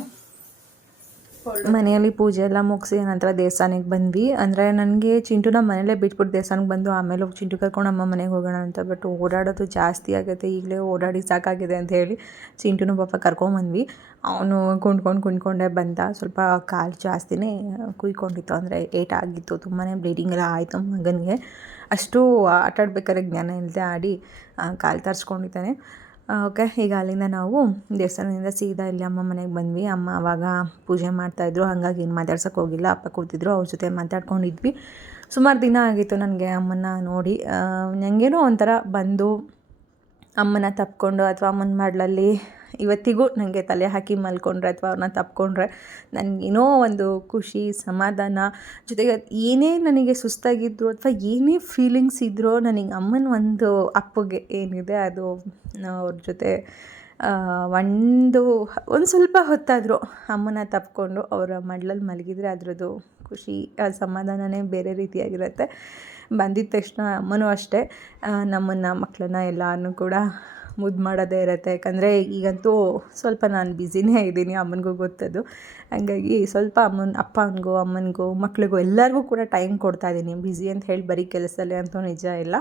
ಮನೆಯಲ್ಲಿ ಪೂಜೆ ಎಲ್ಲ ಮುಗಿಸಿ ನಂತರ ದೇವಸ್ಥಾನಕ್ಕೆ ಬಂದ್ವಿ. ಅಂದರೆ ನನಗೆ ಚಿಂಟು ನಮ್ಮ ಮನೇಲೇ ಬಿಟ್ಬಿಟ್ಟು ದೇವಸ್ಥಾನಕ್ಕೆ ಬಂದು ಆಮೇಲೆ ಹೋಗಿ ಚಿಂಟು ಕರ್ಕೊಂಡು ಅಮ್ಮ ಮನೆಗೆ ಹೋಗೋಣ ಅಂತ ಬಟ್ ಓಡಾಡೋದು ಜಾಸ್ತಿ ಆಗುತ್ತೆ. ಈಗಲೇ ಓಡಾಡಿ ಸಾಕಾಗಿದೆ ಅಂತ ಹೇಳಿ ಚಿಂಟುನು ಪಾಪ ಕರ್ಕೊಂಬಂದ್ವಿ ಅವನು ಕುಂಡ್ಕೊಂಡು ಕುಂಡ್ಕೊಂಡೆ ಬಂದ. ಸ್ವಲ್ಪ ಕಾಲು ಜಾಸ್ತಿನೇ ಕುಯ್ಕೊಂಡಿತ್ತು. ಅಂದರೆ ಏಟ್ ಆಗಿತ್ತು. ತುಂಬಾ ಬ್ಲೀಡಿಂಗ್ ಎಲ್ಲ ಆಯಿತು ಮಗನಿಗೆ. ಅಷ್ಟು ಆಟಾಡ್ಬೇಕಾದ್ರೆ ಜ್ಞಾನ ಇಲ್ಲದೆ ಆಡಿ ಕಾಲು ತರಿಸ್ಕೊಂಡಿದ್ದಾನೆ. ಓಕೆ, ಈಗ ಅಲ್ಲಿಂದ ನಾವು ದೇವಸ್ಥಾನದಿಂದ ಸೀದಾ ಇಲ್ಲಿ ಅಮ್ಮ ಮನೆಗೆ ಬಂದ್ವಿ. ಅಮ್ಮ ಅವಾಗ ಪೂಜೆ ಮಾಡ್ತಾಯಿದ್ರು ಹಾಗಾಗಿ ಏನು ಮಾತಾಡ್ಸೋಕೆ ಹೋಗಿಲ್ಲ. ಅಪ್ಪ ಕೂತಿದ್ರು, ಅವ್ರ ಜೊತೆ ಮಾತಾಡ್ಕೊಂಡಿದ್ವಿ. ಸುಮಾರು ದಿನ ಆಗಿತ್ತು ನನಗೆ ಅಮ್ಮನ ನೋಡಿ. ನನಗೇನೋ ಒಂಥರ ಬಂದು ಅಮ್ಮನ ತಪ್ಪಿಕೊಂಡು ಅಥವಾ ಅಮ್ಮನ ಮಾಡ್ಲಲ್ಲಿ ಇವತ್ತಿಗೂ ನನಗೆ ತಲೆ ಹಾಕಿ ಮಲ್ಕೊಂಡ್ರೆ ಅಥವಾ ಅವ್ರನ್ನ ತಪ್ಕೊಂಡ್ರೆ ನನಗೇನೋ ಒಂದು ಖುಷಿ, ಸಮಾಧಾನ ಜೊತೆಗೆ ಏನೇ ನನಗೆ ಸುಸ್ತಾಗಿದ್ರು ಅಥವಾ ಏನೇ ಫೀಲಿಂಗ್ಸ್ ಇದ್ದರೂ ನನಗೆ ಅಮ್ಮನ ಒಂದು ಅಪ್ಪಗೆ ಏನಿದೆ ಅದು ಅವ್ರ ಜೊತೆ ಒಂದು ಒಂದು ಸ್ವಲ್ಪ ಹೊತ್ತಾದರೂ ಅಮ್ಮನ ತಪ್ಕೊಂಡು ಅವರ ಮಡ್ಲಲ್ಲಿ ಮಲಗಿದ್ರೆ ಅದರದ್ದು ಖುಷಿ ಸಮಾಧಾನನೇ ಬೇರೆ ರೀತಿಯಾಗಿರುತ್ತೆ. ಬಂದಿದ ತಕ್ಷಣ ಅಮ್ಮನೂ ಅಷ್ಟೇ ನಮ್ಮನ್ನು, ಮಕ್ಕಳನ್ನ ಎಲ್ಲನೂ ಕೂಡ ಮುದ್ದು ಮಾಡೋದೇ ಇರುತ್ತೆ. ಯಾಕಂದರೆ ಈಗಂತೂ ಸ್ವಲ್ಪ ನಾನು ಬ್ಯುಸಿನೇ ಇದ್ದೀನಿ, ಅಮ್ಮನಿಗೂ ಗೊತ್ತದು. ಹಾಗಾಗಿ ಸ್ವಲ್ಪ ಅಮ್ಮನ, ಅಪ್ಪನಿಗೂ, ಅಮ್ಮನಿಗೂ, ಮಕ್ಳಿಗೂ ಎಲ್ಲರಿಗೂ ಕೂಡ ಟೈಮ್ ಕೊಡ್ತಾ ಇದ್ದೀನಿ. ಬ್ಯುಸಿ ಅಂತ ಹೇಳಿ ಬರೀ ಕೆಲಸದಲ್ಲಿ ಅಂತೂ ನಿಜ ಇಲ್ಲ.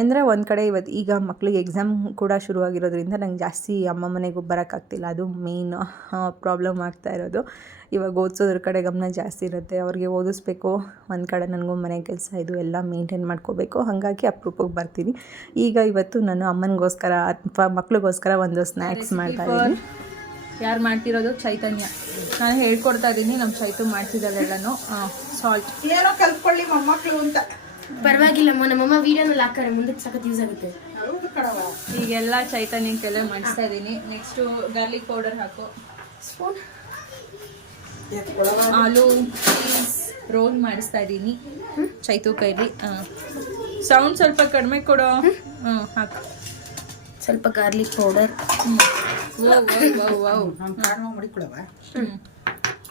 ಅಂದರೆ ಒಂದು ಕಡೆ ಇವತ್ತು ಈಗ ಮಕ್ಳಿಗೆ ಎಕ್ಸಾಮ್ ಕೂಡ ಶುರುವಾಗಿರೋದ್ರಿಂದ ನಂಗೆ ಜಾಸ್ತಿ ಅಮ್ಮ ಮನೆಗೂ ಬರೋಕ್ಕಾಗ್ತಿಲ್ಲ. ಅದು ಮೇನ್ ಪ್ರಾಬ್ಲಮ್ ಆಗ್ತಾ ಇರೋದು. ಇವಾಗ ಓದಿಸೋದ್ರ ಕಡೆ ಗಮನ ಜಾಸ್ತಿ ಇರುತ್ತೆ. ಅವ್ರಿಗೆ ಓದಿಸ್ಬೇಕು. ಒಂದು ಕಡೆ ನನಗೂ ಮನೆ ಕೆಲಸ ಇದು ಎಲ್ಲ ಮೇಂಟೈನ್ ಮಾಡ್ಕೋಬೇಕು. ಹಾಗಾಗಿ ಅಪ್ರೂಪಕ್ಕೆ ಬರ್ತೀನಿ. ಈಗ ಇವತ್ತು ನಾನು ಅಮ್ಮನಿಗೋಸ್ಕರ ಅಥವಾ ಮಕ್ಳಿಗೋಸ್ಕರ ಒಂದು ಸ್ನ್ಯಾಕ್ಸ್ ಮಾಡ್ತಾ ಇದ್ದೀನಿ. ಯಾರು ಮಾಡ್ತಿರೋದು? ಚೈತನ್ಯ. ನಾನು ಹೇಳ್ಕೊಡ್ತಾ ಇದ್ದೀನಿ. ನಮ್ಮ ಚೈತು ಮಾಡ್ತಿದ್ದಾರೆ ಎಲ್ಲನೂ. ಸಾಲ್ಟ್ ಏನೋ ಕಲ್ತ್ಕೊಳ್ಳಿ ಮೊಮ್ಮಕ್ಳು ಅಂತ. ಪರವಾಗಿಲ್ಲ ನಮ್ಮಮ್ಮ ವಿಡಿಯೋನಲ್ಲಿ ಹಾಕ್ತಾರೆ ಮುಂದಕ್ಕೆ ಸಖತ್ ಯೂಸ್ ಆಗುತ್ತೆ. ಈಗೆಲ್ಲ ಚೈತ ಈಗೆಲ್ಲ ಚೈತನ್ಯಕ್ಕೆಲ್ಲ ಮಾಡಿಸ್ತಾ ಇದ್ದೀನಿ ನೆಕ್ಸ್ಟು ಗಾರ್ಲಿಕ್ ಪೌಡರ್ ಹಾಕು. ಸ್ಪೂನ್ ಆಲೂ ಚೀಸ್ ರೋಲ್ ಮಾಡಿಸ್ತಾ ಇದ್ದೀನಿ ಚೈತು ಕೈಲಿ. ಸೌಂಡ್ ಸ್ವಲ್ಪ ಕಡಿಮೆ ಕೊಡೋ ಹ್ಞೂ ಹಾಕು. ಸ್ವಲ್ಪ ಗಾರ್ಲಿಕ್ ಪೌಡರ್.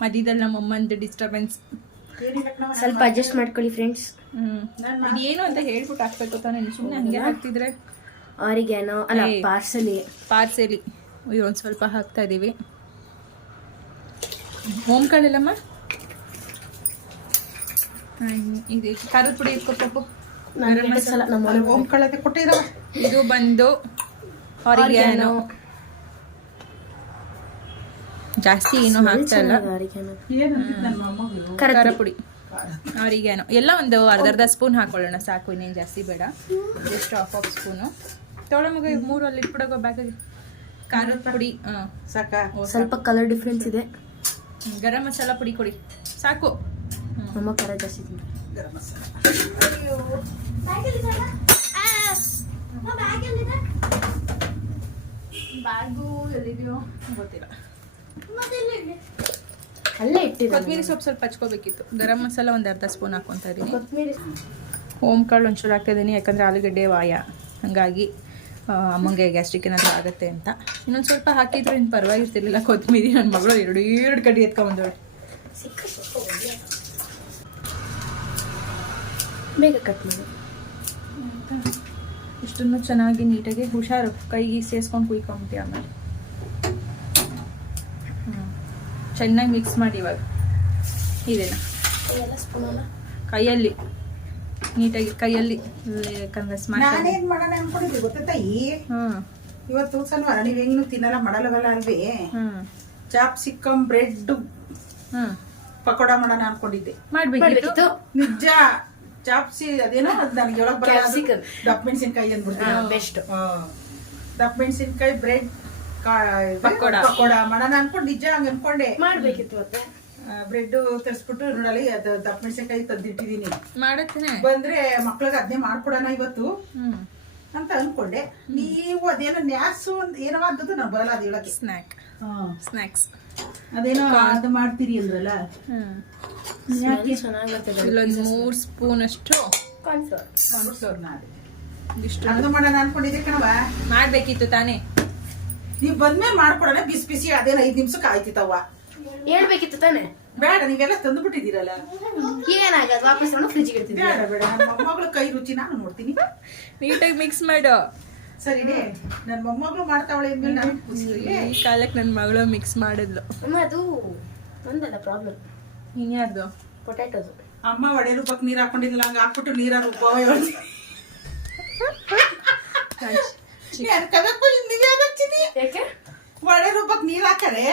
ಮಧ್ಯದಲ್ಲಿ ನಮ್ಮ ಅಮ್ಮಂದು ಡಿಸ್ಟರ್ಬೆನ್ಸ್ ಸ್ವಲ್ಪ ಅಡ್ಜಸ್ಟ್ ಮಾಡ್ಕೊಳ್ಳಿ ಫ್ರೆಂಡ್ಸ್ ಹ್ಮ್. ಏನು ಅಂತ ಹೇಳ್ಬಿಟ್ಟು ಹಾಕ್ಬೇಕು ತಾನೆ ಸುಮ್ಮನೆ ಹಂಗೆ ಹಾಕ್ತಿದ್ರೆ. ಆರಿಗ್ಯಾನೋ ಅಲ್ಲ ಪಾರ್ಸಲಿ ಪಾರ್ಸಲಿ ಒಂದ್ ಒಂದು ಸ್ವಲ್ಪ ಹಾಕ್ತಾ ಇದ್ದೀವಿ ಹೋಮ್ ಕಳೆಲ್ಲಮ್ಮ ಇದು. ಖಾರದ ಪುಡಿ ನಮ್ಮ ಹೋಮ್ ಕಳದೆ ಕೊಟ್ಟಿದ್ದಾವೆ ಇದು ಬಂದು ಆರಿಗ್ಯಾನೋ ಜಾಸ್ತಿ ಏನು ಹಾಕ್ತಾ ಇಲ್ಲ. ಖಾರ ಪುಡಿ. ಅವರಿಗೇನು. ಎಲ್ಲ ಒಂದು ಅರ್ಧ ಅರ್ಧ ಸ್ಪೂನ್ ಹಾಕೊಳ್ಳೋಣ ಸಾಕು ಇನ್ನೇನು ಜಾಸ್ತಿ ಬೇಡ. ಜಸ್ಟ್ ಹಾಫ್ ಹಾಫ್ ಸ್ಪೂನು ತೊಳೆ ಮಗ ಇವ್ ಮೂರು ಅಲ್ಲಿ ಇಟ್ಬಿಡೋಗ ಬ್ಯಾಗಿಗೆ ಖಾರದ ಪುಡಿ ಹಾಂ. ಸಾಕ. ಸ್ವಲ್ಪ ಕಲರ್ ಡಿಫ್ರೆನ್ಸ್ ಇದೆ. ಗರಂ ಮಸಾಲ ಪುಡಿ ಕೊಡಿ. ಸಾಕು. ನಮ್ಮ ಖಾರ ಜಾಸ್ತಿ ಗರಂ ಮಸಾಲ. ಬ್ಯಾಗು ಎಲ್ಲಿದೆಯೋ ಗೊತ್ತಿಲ್ಲ? ಅಲ್ಲೇ ಇಟ್ಟಿದ್ದೆ ಕೊತ್ತಂಬರಿ ಸೊಪ್ಪು ಸ್ವಲ್ಪ ಹಚ್ಕೋಬೇಕಿತ್ತು. ಗರಂ ಮಸಾಲ ಒಂದು ಅರ್ಧ ಸ್ಪೂನ್ ಹಾಕ್ಕೊತಾ ಇದ್ದೀನಿ. ಕೊತ್ತಂಬರಿ ಓಮ್ ಕಾಳು ಒಂಚೂರು ಹಾಕ್ತಾ ಇದ್ದೀನಿ ಯಾಕಂದರೆ ಆಲೂಗಡ್ಡೆ ವಾಯ. ಹಾಗಾಗಿ ಅಮ್ಮಂಗೆ ಗ್ಯಾಸ್ಟ್ರಿಕ್ ಏನಾದರೂ ಆಗುತ್ತೆ ಅಂತ. ಇನ್ನೊಂದು ಸ್ವಲ್ಪ ಹಾಕಿದ್ರು ಇನ್ನು ಪರವಾಗಿರ್ತಿರ್ಲಿಲ್ಲ. ಕೊತ್ತಂಬರಿ ನನ್ನ ಮಗಳು ಎರಡು ಎರಡು ಕಡೆ ಎತ್ಕೊಂಬಂದವಳೆ. ಬೇಗ ಕಟ್ ಮಾಡಿ. ಇಷ್ಟನ್ನು ಚೆನ್ನಾಗಿ ನೀಟಾಗಿ ಹುಷಾರು. ಕೈಗೆ ಸೇರಿಸ್ಕೊಂಡು ಕುಯ್ಕೊಂಬಿಟ್ಟು ಆಮೇಲೆ ಹ್ಮ್. ಚೆನ್ನಾಗಿ ಮಿಕ್ಸ್ ಮಾಡಿ ಇವಾಗ ಇದೇನ ಕೈಯಲ್ಲಿ ನೀಟಾಗಿ ಕೈಯಲ್ಲಿ ಯಾಕಂದ್ರೆ ನಾನೇನ್ ಮಾಡೋಣ ಅನ್ಕೊಂಡಿದ್ದೆ ಗೊತ್ತಾ ತಾಯಿ? ಹ್ಮ್. ಇವತ್ತು ಶನಿವಾರ ನೀವ್ ಹೆಂಗ್ ತಿನ್ನಲ್ಲ ಮಾಡಲ್ಲವಲ್ಲ ಅಲ್ವೇ? ಚಾಪ್ ಚಾಪ್ಸಿಕಮ್ ಬ್ರೆಡ್ ಹ್ಮ್. ಪಕೋಡ ಮಾಡೋಣ ಅನ್ಕೊಂಡಿದ್ದೆ. ಮಾಡ್ಬೇಕಿತ್ತು. ನಿಜ ಚಾಪ್ಸಿ ಅದೇನೋ ಅದು ನನಗೆ ಒಳಗೆ ಬರಲ್ಲ. ದಪ್ಪ ಮೆಣಸಿನ್ಕಾಯಿ ಅಂದ್ಬಿಡ್ತೀನಿ ಬೆಸ್ಟ್ ದಪ್ಪ ಮೆಣಸಿನ್ಕಾಯಿ ಬ್ರೆಡ್ ಪಕೋಡ. ಪಕೋಡ ಮಾಡೋಣ ಅನ್ಕೊಂಡು ನಿಜ ಹಂಗ ಅನ್ಕೊಂಡೆ. ಮಾಡ್ಬೇಕಿತ್ತು ಮತ್ತೆ. ಬ್ರೆಡ್ ತರಿಸ್ಬಿಟ್ಟು ನೋಡಲಿ ಅದು ದಪ್ಪ ಮೆಣಸಿನಕಾಯಿ ತಂದಿಟ್ಟಿದೀನಿ ಮಾಡತ್ತೇನೆ. ಬಂದ್ರೆ ಮಕ್ಳಿಗೆ ಅದನ್ನೇ ಮಾಡ್ಕೊಡೋಣ ಇವತ್ತು. ಹ್ಮ್. ಅಂತ ಅನ್ಕೊಂಡೆ. ನೀವು ಅದೇನೋ ನ್ಯಾಸು ಏನೋ ಆದದ್ದು ನಾನು ಬರಲ್ಲ ಅದು ಹೇಳಕ್ಕೆ. ಸ್ನ್ಯಾಕ್ ಸ್ನ್ಯಾಕ್ಸ್ ಅದೇನೋ ಅದು ಮಾಡ್ತೀರಿ ಅಂದ್ರಲ್ಲ. ಇಲ್ಲೊಂದು ಮೂರ್ ಸ್ಪೂನ್ ಅಷ್ಟು ಕಾರ್ನ್ಫ್ಲೋರ್ ಇಷ್ಟು. ಅದು ಮಾಡೋಣ ಅನ್ಕೊಂಡಿದ್ದೆ ಕಣವ ಮಾಡ್ಬೇಕಿತ್ತು ತಾನೇ. ನೀವ್ ಬಂದ್ಮೇಲೆ ಮಾಡ್ಕೊಡೋಣ ಬಿಸಿ ಬಿಸಿ ಅದೇನ ಐದ್ ನಿಮಿಷಕ್ಕೆ ಆಯ್ತಿತ್ತವ್ವ. ಹೇಳ್ಬೇಕಿತ್ತು ತಾನೆ. ಬೇಡ ನೀವೆಲ್ಲ ತಂದು ಬಿಟ್ಟಿದ್ದೀರಲ್ಲ ಏನಾಗದು ವಾಪಸ್ ತಗೊಂಡು ಫ್ರಿಜ್ಗೆ ಇಡ್ತಿದ್ವಿ ಬೇಡ ಬೇಡ ನನ್ನ ಮೊಮ್ಮಗಳು ಕೈ ರುಚಿ ನಾನು ನೋಡ್ತೀನಿ. ನೀಟಾಗಿ ಮಿಕ್ಸ್ ಮಾಡು. ಸರಿನೇ ನನ್ನ ಮೊಮ್ಮಗಳು ಮಾಡ್ತಾವಳೆ ಅಂದ್ಮೇಲೆ ನಾನು ಖುಷಿ ಈ ಕಾಲಕ್ಕೆ ನನ್ನ ಮಗಳು ಮಿಕ್ಸ್ ಮಾಡಿದ್ಲು. ಅಮ್ಮ ಅದು ಒಂದಲ್ಲ ಪ್ರಾಬ್ಲಮ್ ಇನ್ಯಾರ್ದು? ಪೊಟ್ಯಾಟೋದು ಅಮ್ಮ ಒಡೆ ರೂಪಕ್ಕೆ ನೀರ್ ಹಾಕೊಂಡಿದ್ದಿಲ್ಲ ಹಂಗ ಹಾಕ್ಬಿಟ್ಟು ನೀರ ರೂಪ ಕದಕ್ಕೂ ಹಿಂದಿಗೆ ಅದಚ್ಚಿನಿ ಯಾಕೆ? ಒಡೆ ರೂಪಕ್ಕೆ ನೀರ್ ಹಾಕರೆ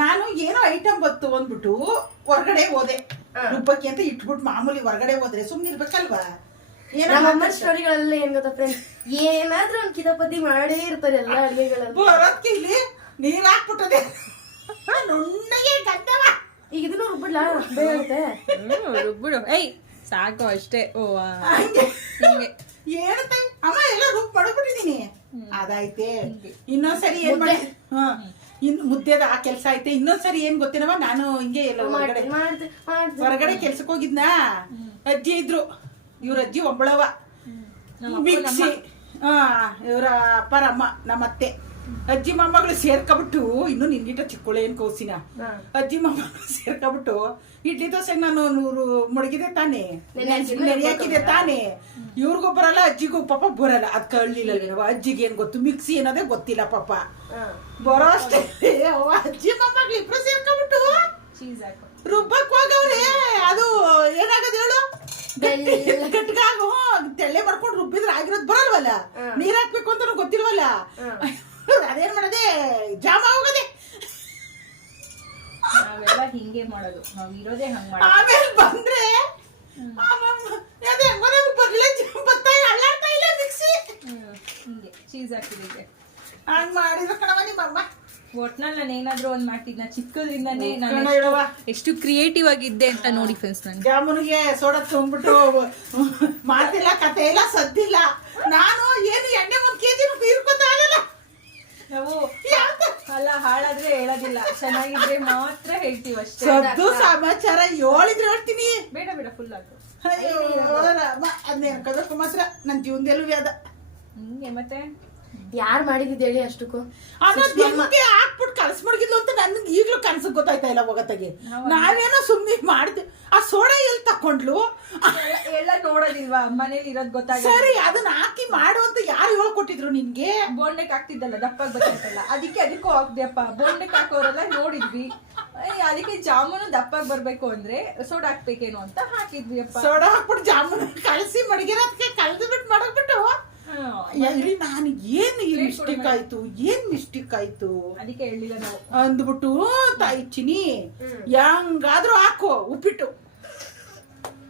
ನಾನು ಏನೋ ಐಟಮ್ ಬತ್ತು ಅಂದ್ಬಿಟ್ಟು ಹೊರಗಡೆ ಹೋದೆ. ರುಬ್ಬಕ್ಕೆ ಅಂತ ಇಟ್ಬಿಟ್ಟು ಮಾಮೂಲಿ ಹೊರಗಡೆ ಹೋದ್ರೆ ಸುಮ್ನೆ ಇರ್ಬೇಕಲ್ವಾ? ಏನೋ ನಮ್ಮಮ್ಮ ಸ್ಟೋರಿಗಳೆಲ್ಲ ಏನ್ ಗೊತ್ತಾ ಫ್ರೆಂಡ್ಸ್ ಏನಾದ್ರೂ ಒಂದ್ ಕಿತಾಪತಿ ಮಾಡೇ ಇರ್ತಾರೆ ಎಲ್ಲ ಅಡಿಗೆಗಳಲ್ಲಿ. ಬರೋದ್ಕೆ ಇಲ್ಲಿ ನೀರ್ ಹಾಕ್ಬಿಟ್ಟದೆ. ನುಣ್ಣಗೆ ಗದ್ದವ. ಈಗ ಇದನ್ನು ರುಬ್ಬಿಡ್ಲಾ? ರುಬ್ಬಿಡು. ಏಯ್ ಸಾಕು ಅಷ್ಟೇ. ಓ ಹಂಗೆ. ಏನು ಅಮ್ಮ ಎಲ್ಲ ರುಬ್ ಮಾಡ್ಬಿಟ್ಟಿದೀನಿ ಅದಾಯ್ತೆ. ಇನ್ನೊಂದ್ಸರಿ ಏನ್ ಮಾಡಿ ಹ. ಇನ್ ಮುದ್ದೆದ ಆ ಕೆಲ್ಸ ಐತೆ. ಇನ್ನೊಂದ್ಸರಿ ಏನ್ ಗೊತ್ತೇನವ ನಾನು ಹಿಂಗೆ ಎಲ್ಲ ಹೊರಗಡೆ ಹೊರಗಡೆ ಕೆಲ್ಸಕ್ಕೆ ಹೋಗಿದ್ನಾ? ಅಜ್ಜಿ ಇದ್ರು. ಇವ್ರ ಅಜ್ಜಿ ಒಬ್ಬಳವ. ಮಿಕ್ಸಿ. ಹಾ ಇವ್ರ ಅಪ್ಪರಮ್ಮ ನಮ್ಮತ್ತೆ. ಅಜ್ಜಿ ಮೊಮ್ಮಗಳು ಸೇರ್ಕೊಬಿಟ್ಟು ಇನ್ನು ನಿನ್ಗಿಟ ಚಿಕ್ಕೊಳ್ಳೆ ಏನ್ ಕೋಸಿನ? ಅಜ್ಜಿ ಮೊಮ್ಮಗಳು ಸೇರ್ಕೊಬಿಟ್ಟು ಇಡ್ಲಿ ದೋಸೆ ನಾನು ನೂರು ಮುಳುಗಿದೆ ತಾನೆ? ನೆನೆಯಾಕಿದೆ ತಾನೆ? ಇವ್ರಿಗೂ ಬರಲ್ಲ ಅಜ್ಜಿಗೂ ಪಾಪ ಬರಲ್ಲ. ಅದ್ ಕಳ್ಳಿಲ್ಲ ಅಜ್ಜಿಗೆ ಏನ್ ಗೊತ್ತು? ಮಿಕ್ಸಿ ಏನದೇ ಗೊತ್ತಿಲ್ಲ ಪಾಪ. ಬರೋ ಅಷ್ಟೇ. ಅಜ್ಜಿ ಮೊಮ್ಮಗಳು ಇಬ್ರು ಸೇರ್ಕೊಬಿಟ್ಟು? ರುಬ್ಬಕ್ ಹೋಗವ್ರೆ. ಅದು ಏನಾಗದ ಹೇಳು? ಗಟ್ಟಿಗಾಗು ತೆಳ್ಳೆ ಮಾಡ್ಕೊಂಡು ರುಬ್ಬಿದ್ರೆ ಆಗಿರೋದ್ ಬರಲ್ವಲ್ಲ? ನೀರ್ ಹಾಕ್ಬೇಕು ಅಂತ ಗೊತ್ತಿಲ್ವಲ್ಲ? ಅದೇನ್ ಮಾಡದೆ? ಜಾಮ ಹೋಗದೆ. ನಾವೆಲ್ಲ ಹಿಂಗೆ ಮಾಡೋದು. ನಾವ್ ಇರೋದೇ ಹಂಗ್ ಮಾಡೋದು. ಆಮೇಲೆ ಬಂದ್ರೆ ಅದೇ ಮನೆಗೆ ಬರ್ಲೇ ಬತ್ತ ಅಳ್ಳಾಡ್ತಾ ಇಲ್ಲ ಮಿಕ್ಸಿ. ಹಿಂಗೆ ಚೀಸ್ ಹಾಕಿದಕ್ಕೆ ಹಂಗ್ ಮಾಡಿದ್ರು ಕಣವ ನಿಮ್ಮಮ್ಮ ಒಟ್ನಲ್ಲಿ ನಾನು ಏನಾದ್ರೂ ಒಂದ್ ಮಾಡ್ತಿದ್ನ. ಚಿಕ್ಕದ್ರಿಂದಾನೇ ನಾನು ಎಷ್ಟು- ಕ್ರಿಯೇಟಿವ್ ಆಗಿದ್ದೆ ಅಂತ ನೋಡಿ ಫ್ರೆಂಡ್ಸ್ ನಾನು. ಜಾಮೂನಿಗೆ ಸೋಡಾ ತುಂಬಿಟ್ಟು ಮಾತಿಲ್ಲ ಕತೆ ಇಲ್ಲ ಸದ್ದಿಲ್ಲ. ನಾನು ಏನು ಎಣ್ಣೆ ಒಂದ್ ಕೆಜಿ ಬೀರ್ಕೊತಾ ಆಗಲ್ಲ. ನಾವು? ಅಲ್ಲ ಹಾಳಾದ್ರೆ ಹೇಳೋದಿಲ್ಲ. ಚೆನ್ನಾಗಿದ್ರೆ ಮಾತ್ರ ಹೇಳ್ತೀವಿ ಅಷ್ಟೇ. ಸದ್ದು ಸಮಾಚಾರ ಹೇಳಿದ್ರೆ ಹೇಳ್ತೀನಿ. ಬೇಡ ಬೇಡ ಫುಲ್ ಅದು ಅಯ್ಯೋ ರಾಮ. ಅದನ್ನ ಮಾತ್ರ ನನ್ನ ಜೀವನದಲ್ಲೂ ಅದ ಹ್ಮ್ ಮತ್ತೆ? ಯಾರ್ ಮಾಡಿದ್ದು ಹೇಳಿ ಅಷ್ಟಕ್ಕೂ. ಹಾಕ್ಬಿಟ್ಟು ಕಳ್ಸಿ ಮಡಗಿದ್ಲು ಅಂತ ನನ್ಗೆ ಈಗಲೂ ಕನ್ಸಕ್ ಗೊತ್ತಾಯ್ತಾ ಇಲ್ಲ ಹೋಗತ್ತಾಗೆ. ನಾವೇನೋ ಸುಮ್ಮನೆ ಮಾಡಿದ್ವಿ ಆ ಸೋಡಾ ಎಲ್ಲಿ ತಕೊಂಡ್ಲು ಎಲ್ಲ- ನೋಡೋದಿಲ್ವಾ? ಮನೇಲಿ ಇರೋದ್ ಗೊತ್ತಾಗ ಸರಿ ಅದನ್ನ ಹಾಕಿ ಮಾಡು ಅಂತ ಯಾರು ಹೇಳ್ಕೊಟ್ಟಿದ್ರು ನಿನ್ಗೆ? ಬೋಂಡೆಕ್ ಹಾಕ್ತಿದ್ದಲ್ಲ ದಪ್ಪ ಬರ್ತಿತ್ತಲ್ಲ. ಅದಕ್ಕೆ ಅದಕ್ಕೂ ಹಾಕ್ದೆಪ್ಪ ಬೋಂಡೆಕ್ ಹಾಕೋರೆಲ್ಲ ನೋಡಿದ್ವಿ. ಏಯ್, ಅದಕ್ಕೆ ಜಾಮೂನು ದಪ್ಪಾಗಿ ಬರ್ಬೇಕು ಅಂದ್ರೆ ಸೋಡಾ ಹಾಕ್ಬೇಕೇನು ಅಂತ ಹಾಕಿದ್ವಿ ಅಪ್ಪ. ಸೋಡಾ ಹಾಕ್ಬಿಟ್ಟು ಜಾಮೂನ್ ಕಲಸಿ ಮಡಗಿರೋದಕ್ಕೆ ಕಲ್ದು ಬಿಟ್ಟು ಮಡಗ್ಬಿಟ್ಟು. ನಾನು ಏನು ಈ ಮಿಸ್ಟೇಕ್ ಆಯ್ತು ಏನ್ ಮಿಸ್ಟೇಕ್ ಆಯ್ತು? ಅದಕ್ಕೆ ಹೇಳಿಲ್ಲ ನಾವು. ಅಂದ್ಬಿಟ್ಟು ತಾಯಿ ಚಿನಿ ಹೆಂಗಾದ್ರೂ ಹಾಕು ಉಪ್ಪಿಟ್ಟು.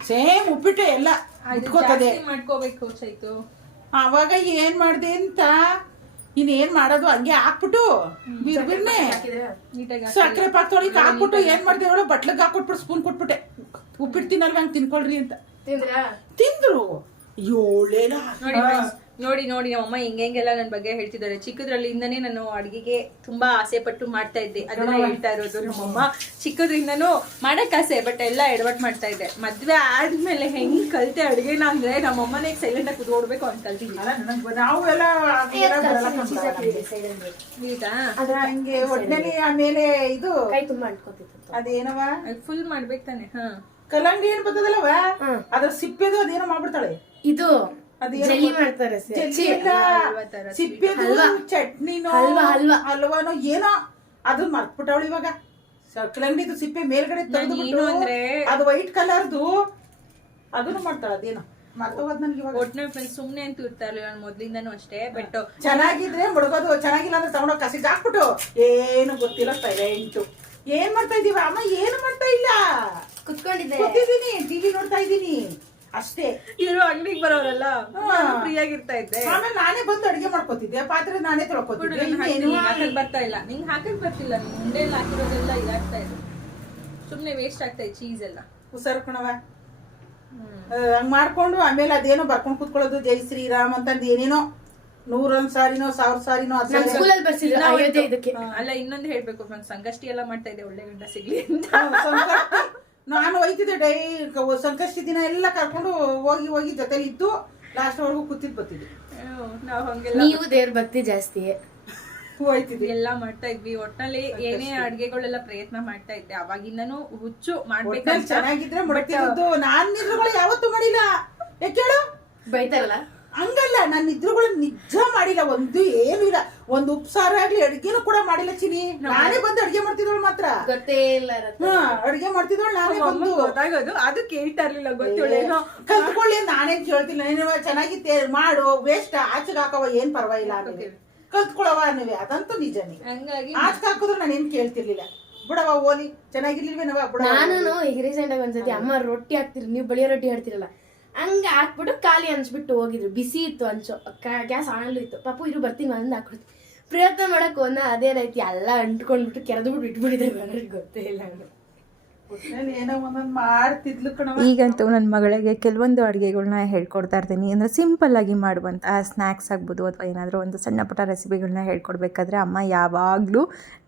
ಸೇಮ್ ಉಪ್ಪಿಟ್ಟು ಎಲ್ಲ ಇಟ್ಕೋತದೆ. ಮಾಡ್ಕೋಬೇಕು ಚೈತು. ಅವಾಗ ಏನ್ ಮಾಡ್ದೆ ಅಂತ ಇನ್ನೇನ್ ಮಾಡೋದು ಹಂಗೆ ಹಾಕ್ಬಿಟ್ಟು ಬಿರ್ಬಿರ್ನೆ. ಸಕ್ಕರೆ ಪಾಕ್ ತೊಳಿಕ್ ಹಾಕ್ಬಿಟ್ಟು ಏನ್ ಮಾಡ್ದೆ ಅವಳು ಬಟ್ಲಗ್ ಹಾಕ್ಬಿಟ್ಬಿಟ್ಟು ಸ್ಪೂನ್ ಕೊಟ್ಬಿಟ್ಟೆ. ಉಪ್ಪಿಟ್ಟು ತಿನ್ನಲ್ವ ಹಂಗ್ ತಿನ್ಕೊಳ್ರಿ ಅಂತ. ತಿಂದ್ರು? ಏಳೇನ ನೋಡಿ ನೋಡಿ ನಮ್ಮಮ್ಮ ಹೆಂಗ್ ಹೆಂಗೆಲ್ಲ ನನ್ನ ಬಗ್ಗೆ ಹೇಳ್ತಿದ್ದಾರೆ. ಚಿಕ್ಕದ್ರಲ್ಲಿಂದನೇ ನಾನು ಅಡಿಗೆಗೆ ತುಂಬಾ ಆಸೆ ಪಟ್ಟು ಮಾಡ್ತಾ ಇದ್ದೆ. ಅದನ್ನ ಹೇಳ್ತಾ ಇರೋದು ನಮ್ಮಮ್ಮ. ಚಿಕ್ಕದ್ರಿಂದನೂ ಮಾಡಕ್ ಆಸೆ ಬಟ್ ಎಲ್ಲ ಎಡವಟ್ ಮಾಡ್ತಾ ಇದ್ದೆ. ಮದ್ವೆ ಆದ್ಮೇಲೆ ಹೆಂಗ್ ಕಲ್ತೆ ಅಡ್ಗೆನ ಅಂದ್ರೆ ನಮ್ಮಮ್ಮನೇ ಸೈಲೆಂಟ್ ಆಗಿ ಕುದೋಡ್ಬೇಕು ಅಂತ ಕಲ್ತೀನಿ ನಾವು ಎಲ್ಲ ನೀಟಾ ಹಂಗೆ ಒಟ್ಟಿನಲ್ಲಿ ಆಮೇಲೆ ಇದು ಕೈ ತುಂಬಾ ಅಂಟ್ಕೊತಿತ್ತು ಅದೇನವ? ಫುಲ್ ಮಾಡ್ಬೇಕು ತಾನೆ ಹಾ. ಕಲ್ಲಂಗಡಿ ಏನ್ ಬರ್ತದಲ್ಲವ? ಅದ್ರ ಸಿಪ್ಪೆದು ಅದೇನೋ ಮಾಡ್ಬಿಡ್ತಾಳೆ. ಇದು ಜಲ್ಲಿ ಮಾಡ್ತಾರೆ ಚಟ್ನಿನೋ ಹಲ್ವಾ, ಹಲ್ವಾ. ಹಲ್ವಾನೋ ಏನೋ ಅದು ಮರ್ತ್ಬಿಟ್ಟವಳು ಇವಾಗ. ಸ- ಕಲ್ಲಂಗಡಿದು ಸಿಪ್ಪೆ ಮೇಲ್ಗಡೆ ತೆಗೆದ್ಬಿಟ್ಟು ಅಂದ್ರೆ- ಅದು ವೈಟ್ ಕಲರ್ದು ಅದನ್ನು ಮಾಡ್ತಾಳ ಅದೇನೋ. ಒಟ್ನಲ್ಲಿ ಸುಮ್ನೆ ಅಂತ ಇರ್ತಾ ಇರ್ಲಿಲ್ಲ ನಾನು ಮೊದ್ಲಿಂದಾನು ಅಷ್ಟೇ ಬಟ್ ಚೆನ್ನಾಗಿದ್ರೆ ಮುಡಗೋದು ಚೆನ್ನಾಗಿಲ್ಲ ಅಂದ್ರೆ ತಗೊಂಡೋಗಿ ಕಸಿಗೆ ಹಾಕ್ಬಿಟ್ಟು ಏನು ಗೊತ್ತಿಲ್ಲ ಸೈಲೆಂಟು ಏನ್ ಮಾಡ್ತಾ ಇದೀವ? ಅಮ್ಮ ಏನು ಮಾಡ್ತಾ ಇಲ್ಲ? ಕುತ್ಕೊಂಡಿದ್ದೀನಿ ಟಿವಿ ನೋಡ್ತಾ ಇದ್ದೀನಿ ಅಷ್ಟೇ. ಇವರು ಅಂಗಡಿಗೆ ಬರೋರಲ್ಲ. ಫ್ರೀ ಆಗಿರ್ತಾ ಇದ್ದೆ. ಆಮೇಲೆ ನಾನೇ ಬಂದು ಅಡಿಗೆ ಮಾಡ್ಕೋತಿದ್ದೆ ಪಾತ್ರೆ ನಾನೇ ತೊಳ್ಕೊತಿದ್ದೆ. ಹಾಕಕ್ ಬರ್ತಾ ಇಲ್ಲ. ನಿಂಗೆ ಹಾಕಕ್ ಬರ್ತಿಲ್ಲ ನಿಂಗೆ ಮುಂದೆ ಎಲ್ಲ ಹಾಕಿರೋದೆಲ್ಲ ಇದಾಗ್ತಾ ಇದೆ. ಸುಮ್ನೆ ವೇಸ್ಟ್ ಆಗ್ತಾ ಇದೆ ಚೀಸ್ ಎಲ್ಲ. ಹುಷಾರು ಕಣವ ಹಂಗ್ ಮಾಡ್ಕೊಂಡು ಆಮೇಲೆ ಅದೇನೋ ಬರ್ಕೊಂಡ್ ಕುತ್ಕೊಳ್ಳೋದು ಜೈ ಶ್ರೀರಾಮ್ ಅಂತಂದ್ ಏನೇನೋ ನೂರೊಂದ್ ಸಾರಿನೋ ಸಾವಿರ ಸಾರಿನೋ ಅಲ್ಲ ಇನ್ನೊಂದು ಹೇಳ್ಬೇಕು ಸಂಗಷ್ಟಿ ಸಂಕಷ್ಟಿ ಎಲ್ಲ ಮಾಡ್ತಾ ಇದೆ ಒಳ್ಳೆ ಗಂಡ ಸಿಗ್ಲಿ ಅಂತ. ನಾನು ಒಯ್ತಿದ್ದೆ ಡೈ ಸಂಕಷ್ಟ ದಿನ ಎಲ್ಲ ಕರ್ಕೊಂಡು ಹೋಗಿ ಹೋಗಿ ಜೊತೆಲಿ ಇದ್ದು ಲಾಸ್ಟ್ ವರ್ಗು ಕೂತಿದ್ ಬರ್ತಿದ್ದೆ. ನಾವು ಹಂಗೆಲ್ಲ ನೀವು ದೇವ್ರ ಭಕ್ತಿ ಜಾಸ್ತಿ. ಹೋಯ್ತಿದ್ವಿ ಎಲ್ಲ ಮಾಡ್ತಾ ಇದ್ವಿ. ಒಟ್ಟಲ್ಲಿ ಏನೇ ಅಡ್ಗೆಗಳೆಲ್ಲ ಪ್ರಯತ್ನ ಮಾಡ್ತಾ ಇದ್ದೆ. ಅವಾಗಿಂದನು ಹುಚ್ಚು ಮಾಡ್ಬೇಕು ಮಾಡ್ಬೇಕಂತ ಚೆನ್ನಾಗಿದ್ರೆ ಮಾಡ್ತಿದ್ದು ನಾನ್ ನಿದ್ರುಗಳು ಯಾವತ್ತೂ ಮಾಡಿಲ್ಲ. ಯಾಕೆ ಹೇಳು ಬೈತಾರಲ್ಲ ಹಂಗಲ್ಲ ನಾನು ನಿದ್ರುಗಳು ನಿಜ ಮಾಡಿಲ್ಲ ಒಂದು ಏನು ಇಲ್ಲ. ಒಂದು ಉಪ್ಸಾರ ಆಗ್ಲಿ ಅಡ್ಗೆನೂ ಕೂಡ ಮಾಡಿಲ್ಲ ಚಿನಿ ನಾನೇ ಬಂದು ಅಡ್ಗೆ ಮಾಡ್ತಿದ್ವಳು ಮಾತ್ರ. ಗೊತ್ತೇ ಇಲ್ಲ ರತ್ನ. ಹಾ ಅಡ್ಗೆ ಮಾಡ್ತಿದ್ದವಳು ನಾನೇ ಬಂದು. ಗೊತ್ತಾಗೋದು. ಅದು ಕೇಳ್ತಾ ಇರ್ಲಿಲ್ಲ ಗೊತ್ತಿಲ್ಲ ಕಲ್ತ್ಕೊಳ್ಳಿ ನಾನೇನ್ ಕೇಳ್ತಿಲ್ಲ. ನೀನು ಚೆನ್ನಾಗಿತ್ತೆ ಮಾಡು ವೇಸ್ಟ್ ಆಚೆಗೆ ಹಾಕವ ಏನ್ ಪರವಾಗಿಲ್ಲ ಕಲ್ತ್ಕೊಳವ ನೀವೇ ಅದಂತೂ ನಿಜನೇ ಹಂಗಾಗಿ ಆಚೆಗೆ ಹಾಕಿದ್ರು ನಾನೇನ್ ಕೇಳ್ತಿರ್ಲಿಲ್ಲ. ಬಿಡವ ಓಲಿ ಚೆನ್ನಾಗಿರ್ಲಿಲ್ವೇನವ ಬಿಡ ನಾನು ಈಗ ರೀಸೆಂಟ್ ಆಗಿ ಒಂದ್ಸತಿ ಅಮ್ಮ ರೊಟ್ಟಿ ಹಾಕ್ತಿರಿ ನೀವು ಬಳಿಯೋ ರೊಟ್ಟಿ ಹಾಡ್ತಿರಲ್ಲ. ಹಂಗ ಹಾಕ್ಬಿಟ್ಟು ಖಾಲಿ ಅನ್ಸ್ಬಿಟ್ಟು ಹೋಗಿದ್ರು. ಬಿಸಿ ಇತ್ತು ಅಂಚು. ಗ್ಯಾಸ್ ಆನಲ್ಲೂ ಇತ್ತು. ಪಾಪು ಇರು, ಬರ್ತೀನಿ ಅಂದ್ ಹಾಕ್ಬಿಡ್ತು ಪ್ರಯತ್ನ ಮಾಡಕ್ ಹೋದ ಅದೇ ರೀತಿ ಎಲ್ಲ ಅಂಟ್ಕೊಂಡ್ಬಿಟ್ಟು ಕೆರೆದು ಬಿಟ್ಟು ಇಟ್ಬಿಟ್ಟಿದ್ದಾರೆ ನನಗೆ ಗೊತ್ತೇ ಇಲ್ಲ. ಈಗಂತೂ ನನ್ನ ಮಗಳಿಗೆ ಕೆಲವೊಂದು ಅಡುಗೆಗಳನ್ನ ಹೇಳ್ಕೊಡ್ತಾ ಇರ್ತೀನಿ. ಅಂದರೆ ಸಿಂಪಲ್ಲಾಗಿ ಮಾಡುವಂಥ ಸ್ನ್ಯಾಕ್ಸ್ ಆಗ್ಬೋದು ಅಥವಾ ಏನಾದರೂ ಒಂದು ಸಣ್ಣ ಪುಟ್ಟ ರೆಸಿಪಿಗಳನ್ನ ಹೇಳ್ಕೊಡ್ಬೇಕಾದ್ರೆ ಅಮ್ಮ ಯಾವಾಗಲೂ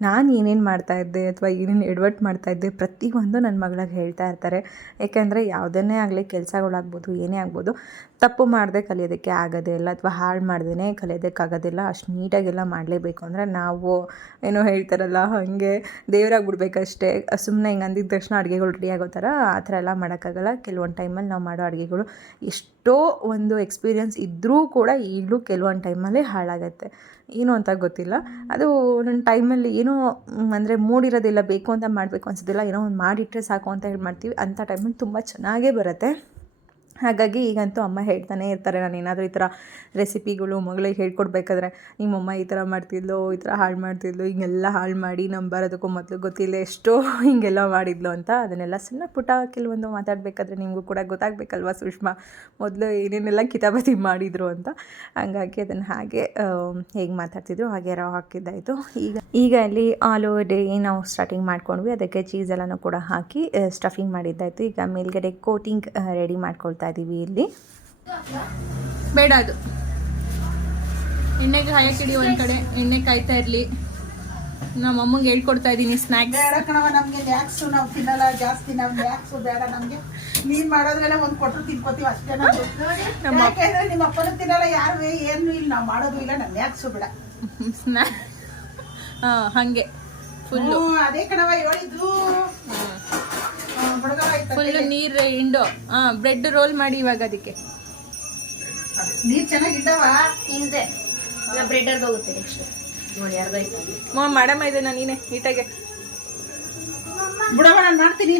ನಾನು ಏನೇನು ಮಾಡ್ತಾಯಿದ್ದೆ ಅಥವಾ ಏನೇನು ಎಡವಟ್ಟು ಮಾಡ್ತಾಯಿದ್ದೆ ಪ್ರತಿಯೊಂದು ನನ್ನ ಮಗಳಿಗೆ ಹೇಳ್ತಾ ಇರ್ತಾರೆ. ಯಾಕೆಂದರೆ ಯಾವುದನ್ನೇ ಆಗಲಿ ಕೆಲಸಗಳಾಗ್ಬೋದು, ಏನೇ ಆಗ್ಬೋದು, ತಪ್ಪು ಮಾಡದೆ ಕಲಿಯೋದಕ್ಕೆ ಆಗೋದೇ ಇಲ್ಲ ಅಥವಾ ಹಾಳು ಮಾಡ್ದೇ ಕಲಿಯೋದಕ್ಕಾಗೋದಿಲ್ಲ ಅಷ್ಟು ನೀಟಾಗೆಲ್ಲ ಮಾಡಲೇಬೇಕು. ಅಂದರೆ ನಾವು ಏನೋ ಹೇಳ್ತಾರಲ್ಲ, ಹಾಗೆ ದೇವರಾಗಿ ಬಿಡ್ಬೇಕಷ್ಟೇ. ಸುಮ್ಮನೆ ಹಿಂಗೆ ಅಂದಿದ ತಕ್ಷಣ ಅಡುಗೆಗಳು ರೆಡಿ ಆಗೋ ಥರ ಆ ಥರ ಎಲ್ಲ ಮಾಡೋಕ್ಕಾಗಲ್ಲ. ಕೆಲವೊಂದು ಟೈಮಲ್ಲಿ ನಾವು ಮಾಡೋ ಅಡುಗೆಗಳು ಎಷ್ಟೋ ಒಂದು ಎಕ್ಸ್ಪೀರಿಯನ್ಸ್ ಇದ್ದರೂ ಕೂಡ ಈಗಲೂ ಕೆಲವೊಂದು ಟೈಮಲ್ಲಿ ಹಾಳಾಗತ್ತೆ. ಏನು ಅಂತ ಗೊತ್ತಿಲ್ಲ. ಅದು ನನ್ನ ಟೈಮಲ್ಲಿ ಏನೋ ಅಂದರೆ ಮೂಡಿರೋದಿಲ್ಲ, ಬೇಕು ಅಂತ ಮಾಡಬೇಕು ಅನಿಸೋದಿಲ್ಲ, ಏನೋ ಒಂದು ಮಾಡಿಟ್ಟರೆ ಸಾಕು ಅಂತ ಹೇಳಿ ಮಾಡ್ತೀವಿ. ಅಂಥ ಟೈಮಲ್ಲಿ ತುಂಬ ಚೆನ್ನಾಗೇ ಬರುತ್ತೆ. ಹಾಗಾಗಿ ಈಗಂತೂ ಅಮ್ಮ ಹೇಳ್ತಾನೆ ಇರ್ತಾರೆ, ನಾನು ಏನಾದರೂ ಈ ಥರ ರೆಸಿಪಿಗಳು ಮಗಳಿಗೆ ಹೇಳ್ಕೊಡ್ಬೇಕಾದ್ರೆ ನಿಮ್ಮಮ್ಮ ಈ ಥರ ಮಾಡ್ತಿದ್ಲು, ಈ ಥರ ಹಾಳು ಮಾಡ್ತಿದ್ಲು, ಹಿಂಗೆಲ್ಲ ಹಾಳು ಮಾಡಿ ನಮ್ಮ ಬರೋದಕ್ಕೂ ಮೊದಲು ಗೊತ್ತಿಲ್ಲ ಎಷ್ಟೋ ಹಿಂಗೆಲ್ಲ ಮಾಡಿದ್ಲು ಅಂತ ಅದನ್ನೆಲ್ಲ ಸಣ್ಣ ಪುಟ ಕೆಲವೊಂದು ಮಾತಾಡಬೇಕಾದ್ರೆ ನಿಮಗೂ ಕೂಡ ಗೊತ್ತಾಗಬೇಕಲ್ವ ಸುಷ್ಮಾ? ಮೊದಲು ಏನೇನೆಲ್ಲ ಕಿತಾಬತಿ ಮಾಡಿದರು ಅಂತ. ಹಂಗಾಗಿ ಅದನ್ನು ಹಾಗೆ ಹೇಗೆ ಮಾತಾಡ್ತಿದ್ರು ಹಾಗೆ ರವ ಹಾಕಿದ್ದಾಯಿತು. ಈಗ ಈಗ ಅಲ್ಲಿ ಆಲೂಗಡ್ಡೆ ನಾವು ಸ್ಟಾರ್ಟಿಂಗ್ ಮಾಡ್ಕೊಂಡ್ವಿ. ಅದಕ್ಕೆ ಚೀಸ್ ಎಲ್ಲನೂ ಕೂಡ ಹಾಕಿ ಸ್ಟಫಿಂಗ್ ಮಾಡಿದ್ದಾಯಿತು. ಈಗ ಮೇಲ್ಗಡೆ ಕೋಟಿಂಗ್ ರೆಡಿ ಮಾಡ್ಕೊಳ್ತಾ ಇದ್ದೀವಿ ಇಲ್ಲಿ. ಬೇಡ ಅದು. ಎಣ್ಣೆಗೆ ಹಾಯಕಿಡಿ ಒಂದ್ ಕಡೆ. ಎಣ್ಣೆ ಕಾಯ್ತಾ ಇರ್ಲಿ. ನಮ್ಮ ಅಮ್ಮಂಗೆ ಹೇಳ್ಕೊಡ್ತಾ ಇದೀನಿ ಸ್ನ್ಯಾಕ್ಸ್ ಬೇಡ ಕಣವ ನಮ್ಗೆ ನ್ಯಾಕ್ಸು ನಾವು ತಿನ್ನಲ್ಲ ಜಾಸ್ತಿ ನಾವು ನ್ಯಾಕ್ಸು ಬೇಡ ನಮ್ಗೆ. ನೀನ್ ಮಾಡೋದ್ರೆ ಒಂದ್ ಕೊಟ್ಟರು ತಿನ್ಕೋತೀವಿ ಅಷ್ಟೇ ನಮ್ಮ ಯಾಕೆಂದ್ರೆ ನಿಮ್ಮ ಅಪ್ಪನ ತಿನ್ನಲ್ಲ ಯಾರು ಏನು ಇಲ್ಲ. ನಾವು ಮಾಡೋದು ಇಲ್ಲ ನಮ್ ನ್ಯಾಕ್ಸು ಬೇಡ. ಸ್ನ್ಯಾಕ್ ಹಾ ಹಂಗೆ. ಫುಲ್ಲು ಅದೇ ಕಣವ ಹೇಳಿದ್ದು. ಫುಲ್ಲು ನೀರು ಹಿಂಡು. ಹಾ ಬ್ರೆಡ್ ರೋಲ್ ಮಾಡಿ ಇವಾಗ ಅದಕ್ಕೆ. ನೀರ್ ಚೆನ್ನಾಗಿದ್ದಾವ ಹಿಂದೆ ಬ್ರೆಡ್ ಅರ್ಧ ಹೋಗುತ್ತೆ ನೆಕ್ಸ್ಟ್ ನೋಡಿ ಅರ್ಧ ಆಯ್ತು? ಮಾ ಮಾಡಮ್ಮ ಇದನ್ನ ನೀನೆ ನೀಟಾಗೆ. ಬಿಡವ ನಾನು ಮಾಡ್ತೀನಿ.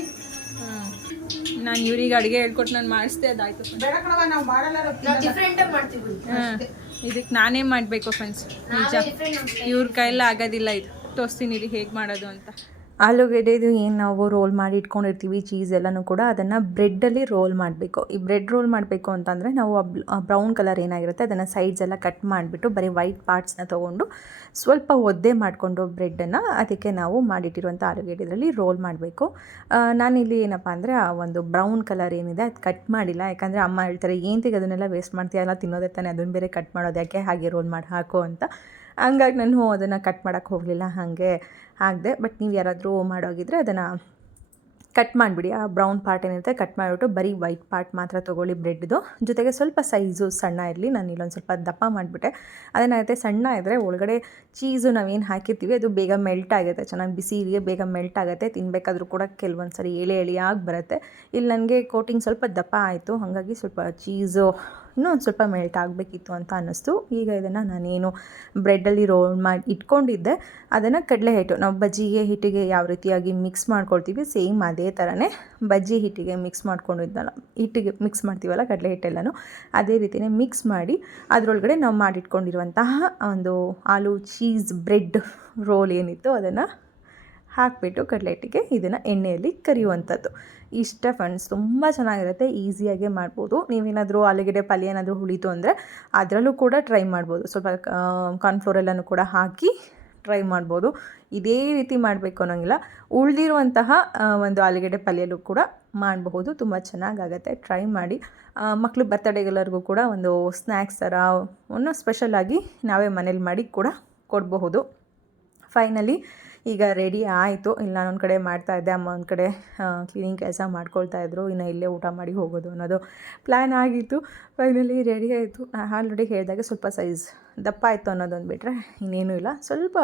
ನಾನು ಇವ್ರಿಗೆ ಅಡುಗೆ ಹೇಳ್ಕೊಟ್ಟು ನಾನು ಮಾಡಿಸ್ದೆ ಅದಾಯ್ತು ಬೇಡ ಕಣವ ನಾವು ಮಾಡಲ್ಲ ನಾವು ನಾವು ಡಿಫ್ರೆಂಟ್ ಆಗಿ ಮಾಡ್ತೀವಿ ಹಾಂ ಇದಕ್ಕೆ ನಾನೇ ಮಾಡಬೇಕು ಫ್ರೆಂಡ್ಸ್ ನಿಜ. ಇವ್ರ ಕೈಲ್ಲ ಆಗೋದಿಲ್ಲ ಇದು. ತೋರಿಸ್ತೀನಿ ರೀ ಹೇಗೆ ಮಾಡೋದು ಅಂತ. ಆಲೂಗೆಡ್ಡೆದು ಏನು ನಾವು ರೋಲ್ ಮಾಡಿ ಇಟ್ಕೊಂಡಿರ್ತೀವಿ ಚೀಸ್ ಎಲ್ಲನೂ ಕೂಡ ಅದನ್ನು ಬ್ರೆಡ್ಡಲ್ಲಿ ರೋಲ್ ಮಾಡಬೇಕು. ಈ ಬ್ರೆಡ್ ರೋಲ್ ಮಾಡಬೇಕು ಅಂತಂದರೆ ನಾವು ಬ್ರೌನ್ ಕಲರ್ ಏನಾಗಿರುತ್ತೆ ಅದನ್ನು ಸೈಡ್ಸ್ ಎಲ್ಲ ಕಟ್ ಮಾಡಿಬಿಟ್ಟು ಬರೀ ವೈಟ್ ಪಾರ್ಟ್ಸ್ನ ತೊಗೊಂಡು ಸ್ವಲ್ಪ ಒದ್ದೆ ಮಾಡಿಕೊಂಡು ಬ್ರೆಡ್ಡನ್ನು ಅದಕ್ಕೆ ನಾವು ಮಾಡಿಟ್ಟಿರುವಂಥ ಆಲೂಗೆಡ್ಡೆದ್ರಲ್ಲಿ ರೋಲ್ ಮಾಡಬೇಕು. ನಾನಿಲ್ಲಿ ಏನಪ್ಪ ಅಂದರೆ ಆ ಒಂದು ಬ್ರೌನ್ ಕಲರ್ ಏನಿದೆ ಅದು ಕಟ್ ಮಾಡಿಲ್ಲ. ಯಾಕಂದರೆ ಅಮ್ಮ ಹೇಳ್ತಾರೆ ಏನ್ತಿಗೆ ಅದನ್ನೆಲ್ಲ ವೇಸ್ಟ್ ಮಾಡ್ತೀಯಲ್ಲ ತಿನ್ನೋದೇ ತಾನೆ ಅದನ್ನು ಬೇರೆ ಕಟ್ ಮಾಡೋದು, ಯಾಕೆ ಹಾಗೆ ರೋಲ್ ಮಾಡಿ, ಹಾಕು ಅಂತ. ಹಂಗಾಗಿ ನಾನು ಅದನ್ನು ಕಟ್ ಮಾಡೋಕ್ಕೆ ಹೋಗಲಿಲ್ಲ, ಹಾಗೆ. ಹಾಕಿದೆ ಬಟ್ ನೀವು ಯಾರಾದರೂ ಮಾಡೋಗಿದ್ರೆ ಅದನ್ನು ಕಟ್ ಮಾಡಿಬಿಡಿ. ಆ ಬ್ರೌನ್ ಪಾರ್ಟ್ ಏನಿರುತ್ತೆ ಕಟ್ ಮಾಡಿಬಿಟ್ಟು ಬರೀ ವೈಟ್ ಪಾರ್ಟ್ ಮಾತ್ರ ತೊಗೊಳ್ಳಿ ಬ್ರೆಡ್ದು ಜೊತೆಗೆ ಸ್ವಲ್ಪ ಸೈಜು ಸಣ್ಣ ಇರಲಿ. ನಾನು ಇಲ್ಲೊಂದು ಸ್ವಲ್ಪ ದಪ್ಪ ಮಾಡಿಬಿಟ್ಟೆ. ಅದೇನಾಗುತ್ತೆ ಸಣ್ಣ ಇದ್ದರೆ ಒಳಗಡೆ ಚೀಸು ನಾವೇನು ಹಾಕಿರ್ತೀವಿ, ಅದು ಬೇಗ ಮೆಲ್ಟ್ ಆಗುತ್ತೆ. ಚೆನ್ನಾಗಿ ಬಿಸಿ ಇಲ್ಲಿಗೆ ಬೇಗ ಮೆಲ್ಟ್ ಆಗುತ್ತೆ. ತಿನ್ನಬೇಕಾದ್ರೂ ಕೂಡ ಕೆಲವೊಂದು ಸರಿ ಎಳೆ ಎಳೆಯಾಗಿ ಬರುತ್ತೆ. ಇಲ್ಲಿ ನನಗೆ ಕೋಟಿಂಗ್ ಸ್ವಲ್ಪ ದಪ್ಪ ಆಯಿತು. ಹಾಗಾಗಿ ಸ್ವಲ್ಪ ಚೀಸು ಇನ್ನೂ ಒಂದು ಸ್ವಲ್ಪ ಮೆಲ್ಟ್ ಆಗಬೇಕಿತ್ತು ಅಂತ ಅನ್ನಿಸ್ತು. ಈಗ ಇದನ್ನು ನಾನೇನು ಬ್ರೆಡ್ಡಲ್ಲಿ ರೋಲ್ ಮಾಡಿ ಇಟ್ಕೊಂಡಿದ್ದೆ. ಅದನ್ನು ಕಡಲೆ ಹಿಟ್ಟು, ನಾವು ಬಜ್ಜಿಗೆ ಹಿಟ್ಟಿಗೆ ಯಾವ ರೀತಿಯಾಗಿ ಮಿಕ್ಸ್ ಮಾಡ್ಕೊಳ್ತೀವಿ ಸೇಮ್ ಅದೇ ಥರನೇ ಬಜ್ಜಿ ಹಿಟ್ಟಿಗೆ ಮಿಕ್ಸ್ ಮಾಡ್ಕೊಂಡಿದ್ದಲ್ಲ ಹಿಟ್ಟಿಗೆ ಮಿಕ್ಸ್ ಮಾಡ್ತೀವಲ್ಲ ಕಡಲೆ ಹಿಟ್ಟೆಲ್ಲನೂ, ಅದೇ ರೀತಿಯೇ ಮಿಕ್ಸ್ ಮಾಡಿ ಅದರೊಳಗಡೆ ನಾವು ಮಾಡಿಟ್ಕೊಂಡಿರುವಂತಹ ಒಂದು ಆಲೂ ಚೀಸ್ ಬ್ರೆಡ್ ರೋಲ್ ಏನಿತ್ತು ಅದನ್ನು ಹಾಕಿಬಿಟ್ಟು ಕಡಲೆ ಹಿಟ್ಟಿಗೆ ಇದನ್ನು ಎಣ್ಣೆಯಲ್ಲಿ ಕರಿಯುವಂಥದ್ದು. ಇಷ್ಟ ಫ್ರೆಂಡ್ಸ್ ತುಂಬ ಚೆನ್ನಾಗಿರುತ್ತೆ ಈಸಿಯಾಗಿ ಮಾಡ್ಬೋದು. ನೀವೇನಾದರೂ ಆಲೂಗೆಡ್ಡೆ ಪಲ್ಯ ಏನಾದರೂ ಉಳಿತು ಅಂದರೆ ಅದರಲ್ಲೂ ಕೂಡ ಟ್ರೈ ಮಾಡ್ಬೋದು. ಸ್ವಲ್ಪ ಕಾರ್ನ್ಫ್ಲೋರ್ ಕೂಡ ಹಾಕಿ ಟ್ರೈ ಮಾಡ್ಬೋದು. ಇದೇ ರೀತಿ ಮಾಡಬೇಕು ಅನ್ನೋಂಗಿಲ್ಲ. ಉಳಿದಿರುವಂತಹ ಒಂದು ಆಲೂಗೆಡ್ಡೆ ಪಲ್ಯಲ್ಲೂ ಕೂಡ ಮಾಡಬಹುದು. ತುಂಬ ಚೆನ್ನಾಗಾಗತ್ತೆ. ಟ್ರೈ ಮಾಡಿ. ಮಕ್ಕಳು ಬರ್ತಡೆಗೆಲ್ಲರಿಗೂ ಕೂಡ ಒಂದು ಸ್ನ್ಯಾಕ್ಸ್ ಥರ ಒಂದು ಸ್ಪೆಷಲಾಗಿ ನಾವೇ ಮನೇಲಿ ಮಾಡಿ ಕೂಡ ಕೊಡಬಹುದು. ಫೈನಲಿ ಈಗ ರೆಡಿ ಆಯಿತು. ಇಲ್ಲ ನಾನೊಂದು ಕಡೆ ಮಾಡ್ತಾ ಇದ್ದೆ. ಅಮ್ಮ ಒಂದು ಕಡೆ ಕ್ಲೀನಿಂಗ್ ಕೆಲಸ ಮಾಡ್ಕೊಳ್ತಾ ಇದ್ರು. ಇನ್ನು ಇಲ್ಲೇ ಊಟ ಮಾಡಿ ಹೋಗೋದು ಅನ್ನೋದು ಪ್ಲ್ಯಾನ್ ಆಗಿತ್ತು. ಫೈನಲಿ ರೆಡಿ ಆಯಿತು. ಆಲ್ರೆಡಿ ಹೇಳಿದಾಗೆ ಸ್ವಲ್ಪ ಸೈಜ್ ದಪ್ಪ ಆಯಿತು ಅನ್ನೋದೊಂದು ಬಿಟ್ಟರೆ ಇನ್ನೇನೂ ಇಲ್ಲ. ಸ್ವಲ್ಪ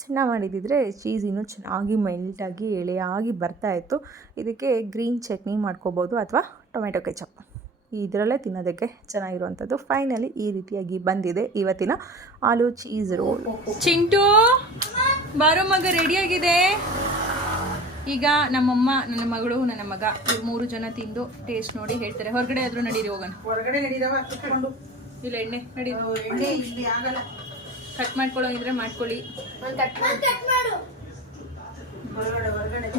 ಸಣ್ಣ ಮಾಡಿದ್ದಿದ್ರೆ ಚೀಸ್ ಇನ್ನೂ ಚೆನ್ನಾಗಿ ಮೆಲ್ಟಾಗಿ ಎಳೆಯಾಗಿ ಬರ್ತಾಯಿತ್ತು ಇದಕ್ಕೆ ಗ್ರೀನ್ ಚಟ್ನಿ ಮಾಡ್ಕೋಬೋದು ಅಥವಾ ಟೊಮೆಟೊ ಕೆಚಪ್ ಇದರಲ್ಲೇ ತಿನ್ನೋದಕ್ಕೆ ಚೆನ್ನಾಗಿರುವಂಥದ್ದು. ಫೈನಲಿ ಈ ರೀತಿಯಾಗಿ ಬಂದಿದೆ ಇವತ್ತಿನ ಆಲೂ ಚೀಸ್ ರೋಲ್ ಚಿಂಟು ಬಾರೋ ಮಗ ರೆಡಿಯಾಗಿದೆ ಈಗ ನಮ್ಮಮ್ಮ ನನ್ನ ಮಗಳು ನನ್ನ ಮಗ ಮೂರು ಜನ ತಿಂದು ಟೇಸ್ಟ್ ನೋಡಿ ಹೇಳ್ತಾರೆ. ಹೊರಗಡೆ ಆದರೂ ನಡೀರಿ ಹೋಗೋಣ. ಹೊರಗಡೆ ಇಲ್ಲ ಎಣ್ಣೆ ನಡೀರಿ. ಎಣ್ಣೆ ಇಲ್ಲಿ ಆಗಲ್ಲ. ಕಟ್ ಮಾಡ್ಕೊಳ್ಳೋ. ಇದ್ರೆ ಮಾಡ್ಕೊಳ್ಳಿ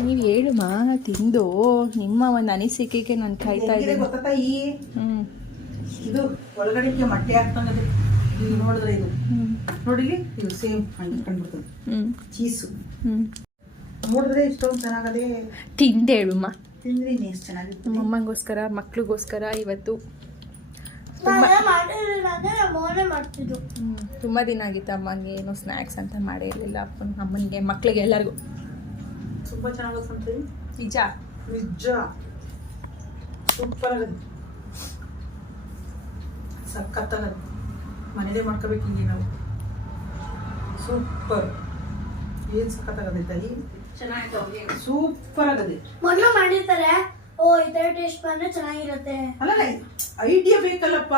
ನೀವು ಹೇಳು ಮಾ ತಿಂದು ನಿಮ್ಮ ಒಂದು ಅನಿಸಿಕೆಗೆ ನಾನು ಕಾಯ್ತಾ ಇದ್ದೆ ಇದ್ದೀನಿ. ಗೊತ್ತಾ ಈ? ಇದು ಒಳಗಡೆಗೆ ಮೊಟ್ಟೆ ಹಾಕ್ತಂಗದೆ ಇಲ್ಲಿ ನೋಡಿದ್ರೆ ಇದು. ನೋಡಿಲಿ? ಇದು ಸೇಮ್ ಹಂಗೆ ಕಂಡ್ಬಿಡ್ತದೆ. ಹ್ಞೂ ಚೀಸು. ಹ್ಞೂ ನೋಡಿದ್ರೆ ಇಷ್ಟೊಂದು ಚೆನ್ನಾಗದೆ ತಿಂದೇಳುಮ್ಮ ತಿಂದ್ರೆ ಇನ್ನೂ ಎಷ್ಟು ಚೆನ್ನಾಗಿತ್ತು. ನಮ್ಮ ಅಮ್ಮಂಗೋಸ್ಕರ ಮಕ್ಳಿಗೋಸ್ಕರ ಇವತ್ತು ತುಂಬಾ ದಿನ ಆಗಿತ್ತು ಅಮ್ಮಂಗೆ ಏನು ಸ್ನ್ಯಾಕ್ಸ್ ಅಂತ ಮಾಡೇ ಇರಲಿಲ್ಲ ಅಪ್ಪನ ಅಮ್ಮನಿಗೆ ಮಕ್ಳಿಗೆ ಎಲ್ಲರಿಗೂ. ತುಂಬ ಚೆನ್ನಾಗಿ ಸಂತರಿ ನಿಜ? ನಿಜ. ಸೂಪರ್ ಆಗದೆ ಸಖತ್ತಾಗದೆ ಮನೇಲೇ ಮಾಡ್ಕೋಬೇಕು ಹಿಂಗೆ ನಾವು. ಸೂಪರ್ ಏನು ಸಖತ್ತಾಗದೆ ತಾಯಿ ಸೂಪರ್ ಆಗದೆ ಮೊದಲು ಮಾಡಿರ್ತಾರೆ ಓ ಈ ತರ ಟೇಸ್ಟ್ ಬಂದ್ರೆ ಚೆನ್ನಾಗಿರುತ್ತೆ. ಅಲ್ಲ ಐಡಿಯಾ ಬೇಕಲ್ಲಪ್ಪ.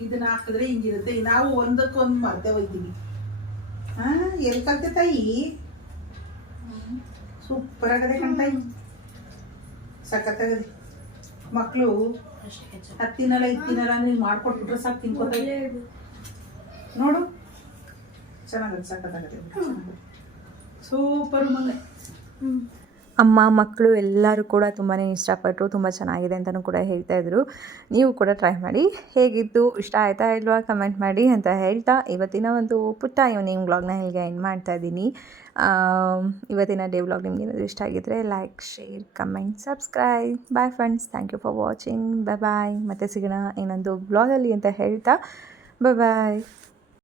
ಇದನ್ನ ಹಾಕಿದ್ರೆ ಹಿಂಗಿರುತ್ತೆ. ನಾವು ಒಂದಕ್ಕೊಂದು ಮರ್ತೆ ಹೋಗ್ತೀವಿ ಹಾ ಎಲ್ಲಿ ಕಲ್ತೆ ತಾಯಿ? ಸೂಪರ್ ಆಗದೆ ಕಣ್ತಾಯಿ ಸಖತ್ತಾಗದೆ. ಮಕ್ಕಳು ಹತ್ತಿನಲ್ಲ ಇತ್ತಿನಲ್ಲ ಹಿಂಗ್ ಮಾಡ್ಕೊಟ್ಬಿಟ್ರೆ ಸಾಕು ತಿನ್ಕೋತ ನೋಡು. ಚೆನ್ನಾಗದೆ ಸಖತ್ತಾಗದೆ. ಸೂಪರ್ ಮಗ ಅಮ್ಮ, ಮಕ್ಕಳು ಎಲ್ಲರೂ ಕೂಡ ತುಂಬಾ ಇಷ್ಟಪಟ್ಟರು ತುಂಬ ಚೆನ್ನಾಗಿದೆ ಅಂತಲೂ ಕೂಡ ಹೇಳ್ತಾ ಇದ್ರು. ನೀವು ಕೂಡ ಟ್ರೈ ಮಾಡಿ. ಹೇಗಿತ್ತು? ಇಷ್ಟ ಆಯ್ತಾ ಇಲ್ವಾ? ಕಮೆಂಟ್ ಮಾಡಿ ಅಂತ ಹೇಳ್ತಾ ಇವತ್ತಿನ ಒಂದು ಪುಟ್ಟ ಈವ್ನಿಂಗ್ ವ್ಲಾಗ್ನ ಇಲ್ಲಿಗೆ ಎಂಡ್ ಮಾಡ್ತಾ ಇದ್ದೀನಿ. ಇವತ್ತಿನ ಡೇ ವ್ಲಾಗ್ ನಿಮ್ಗೆ ಏನಾದರೂ ಇಷ್ಟ ಆಗಿದ್ದರೆ like share comment subscribe bye friends thank you for watching bye bye ಮತ್ತೆ ಸಿಗೋಣ ಇನ್ನೊಂದು ಬ್ಲಾಗಲ್ಲಿ ಅಂತ ಹೇಳ್ತಾ. ಬಾಯ್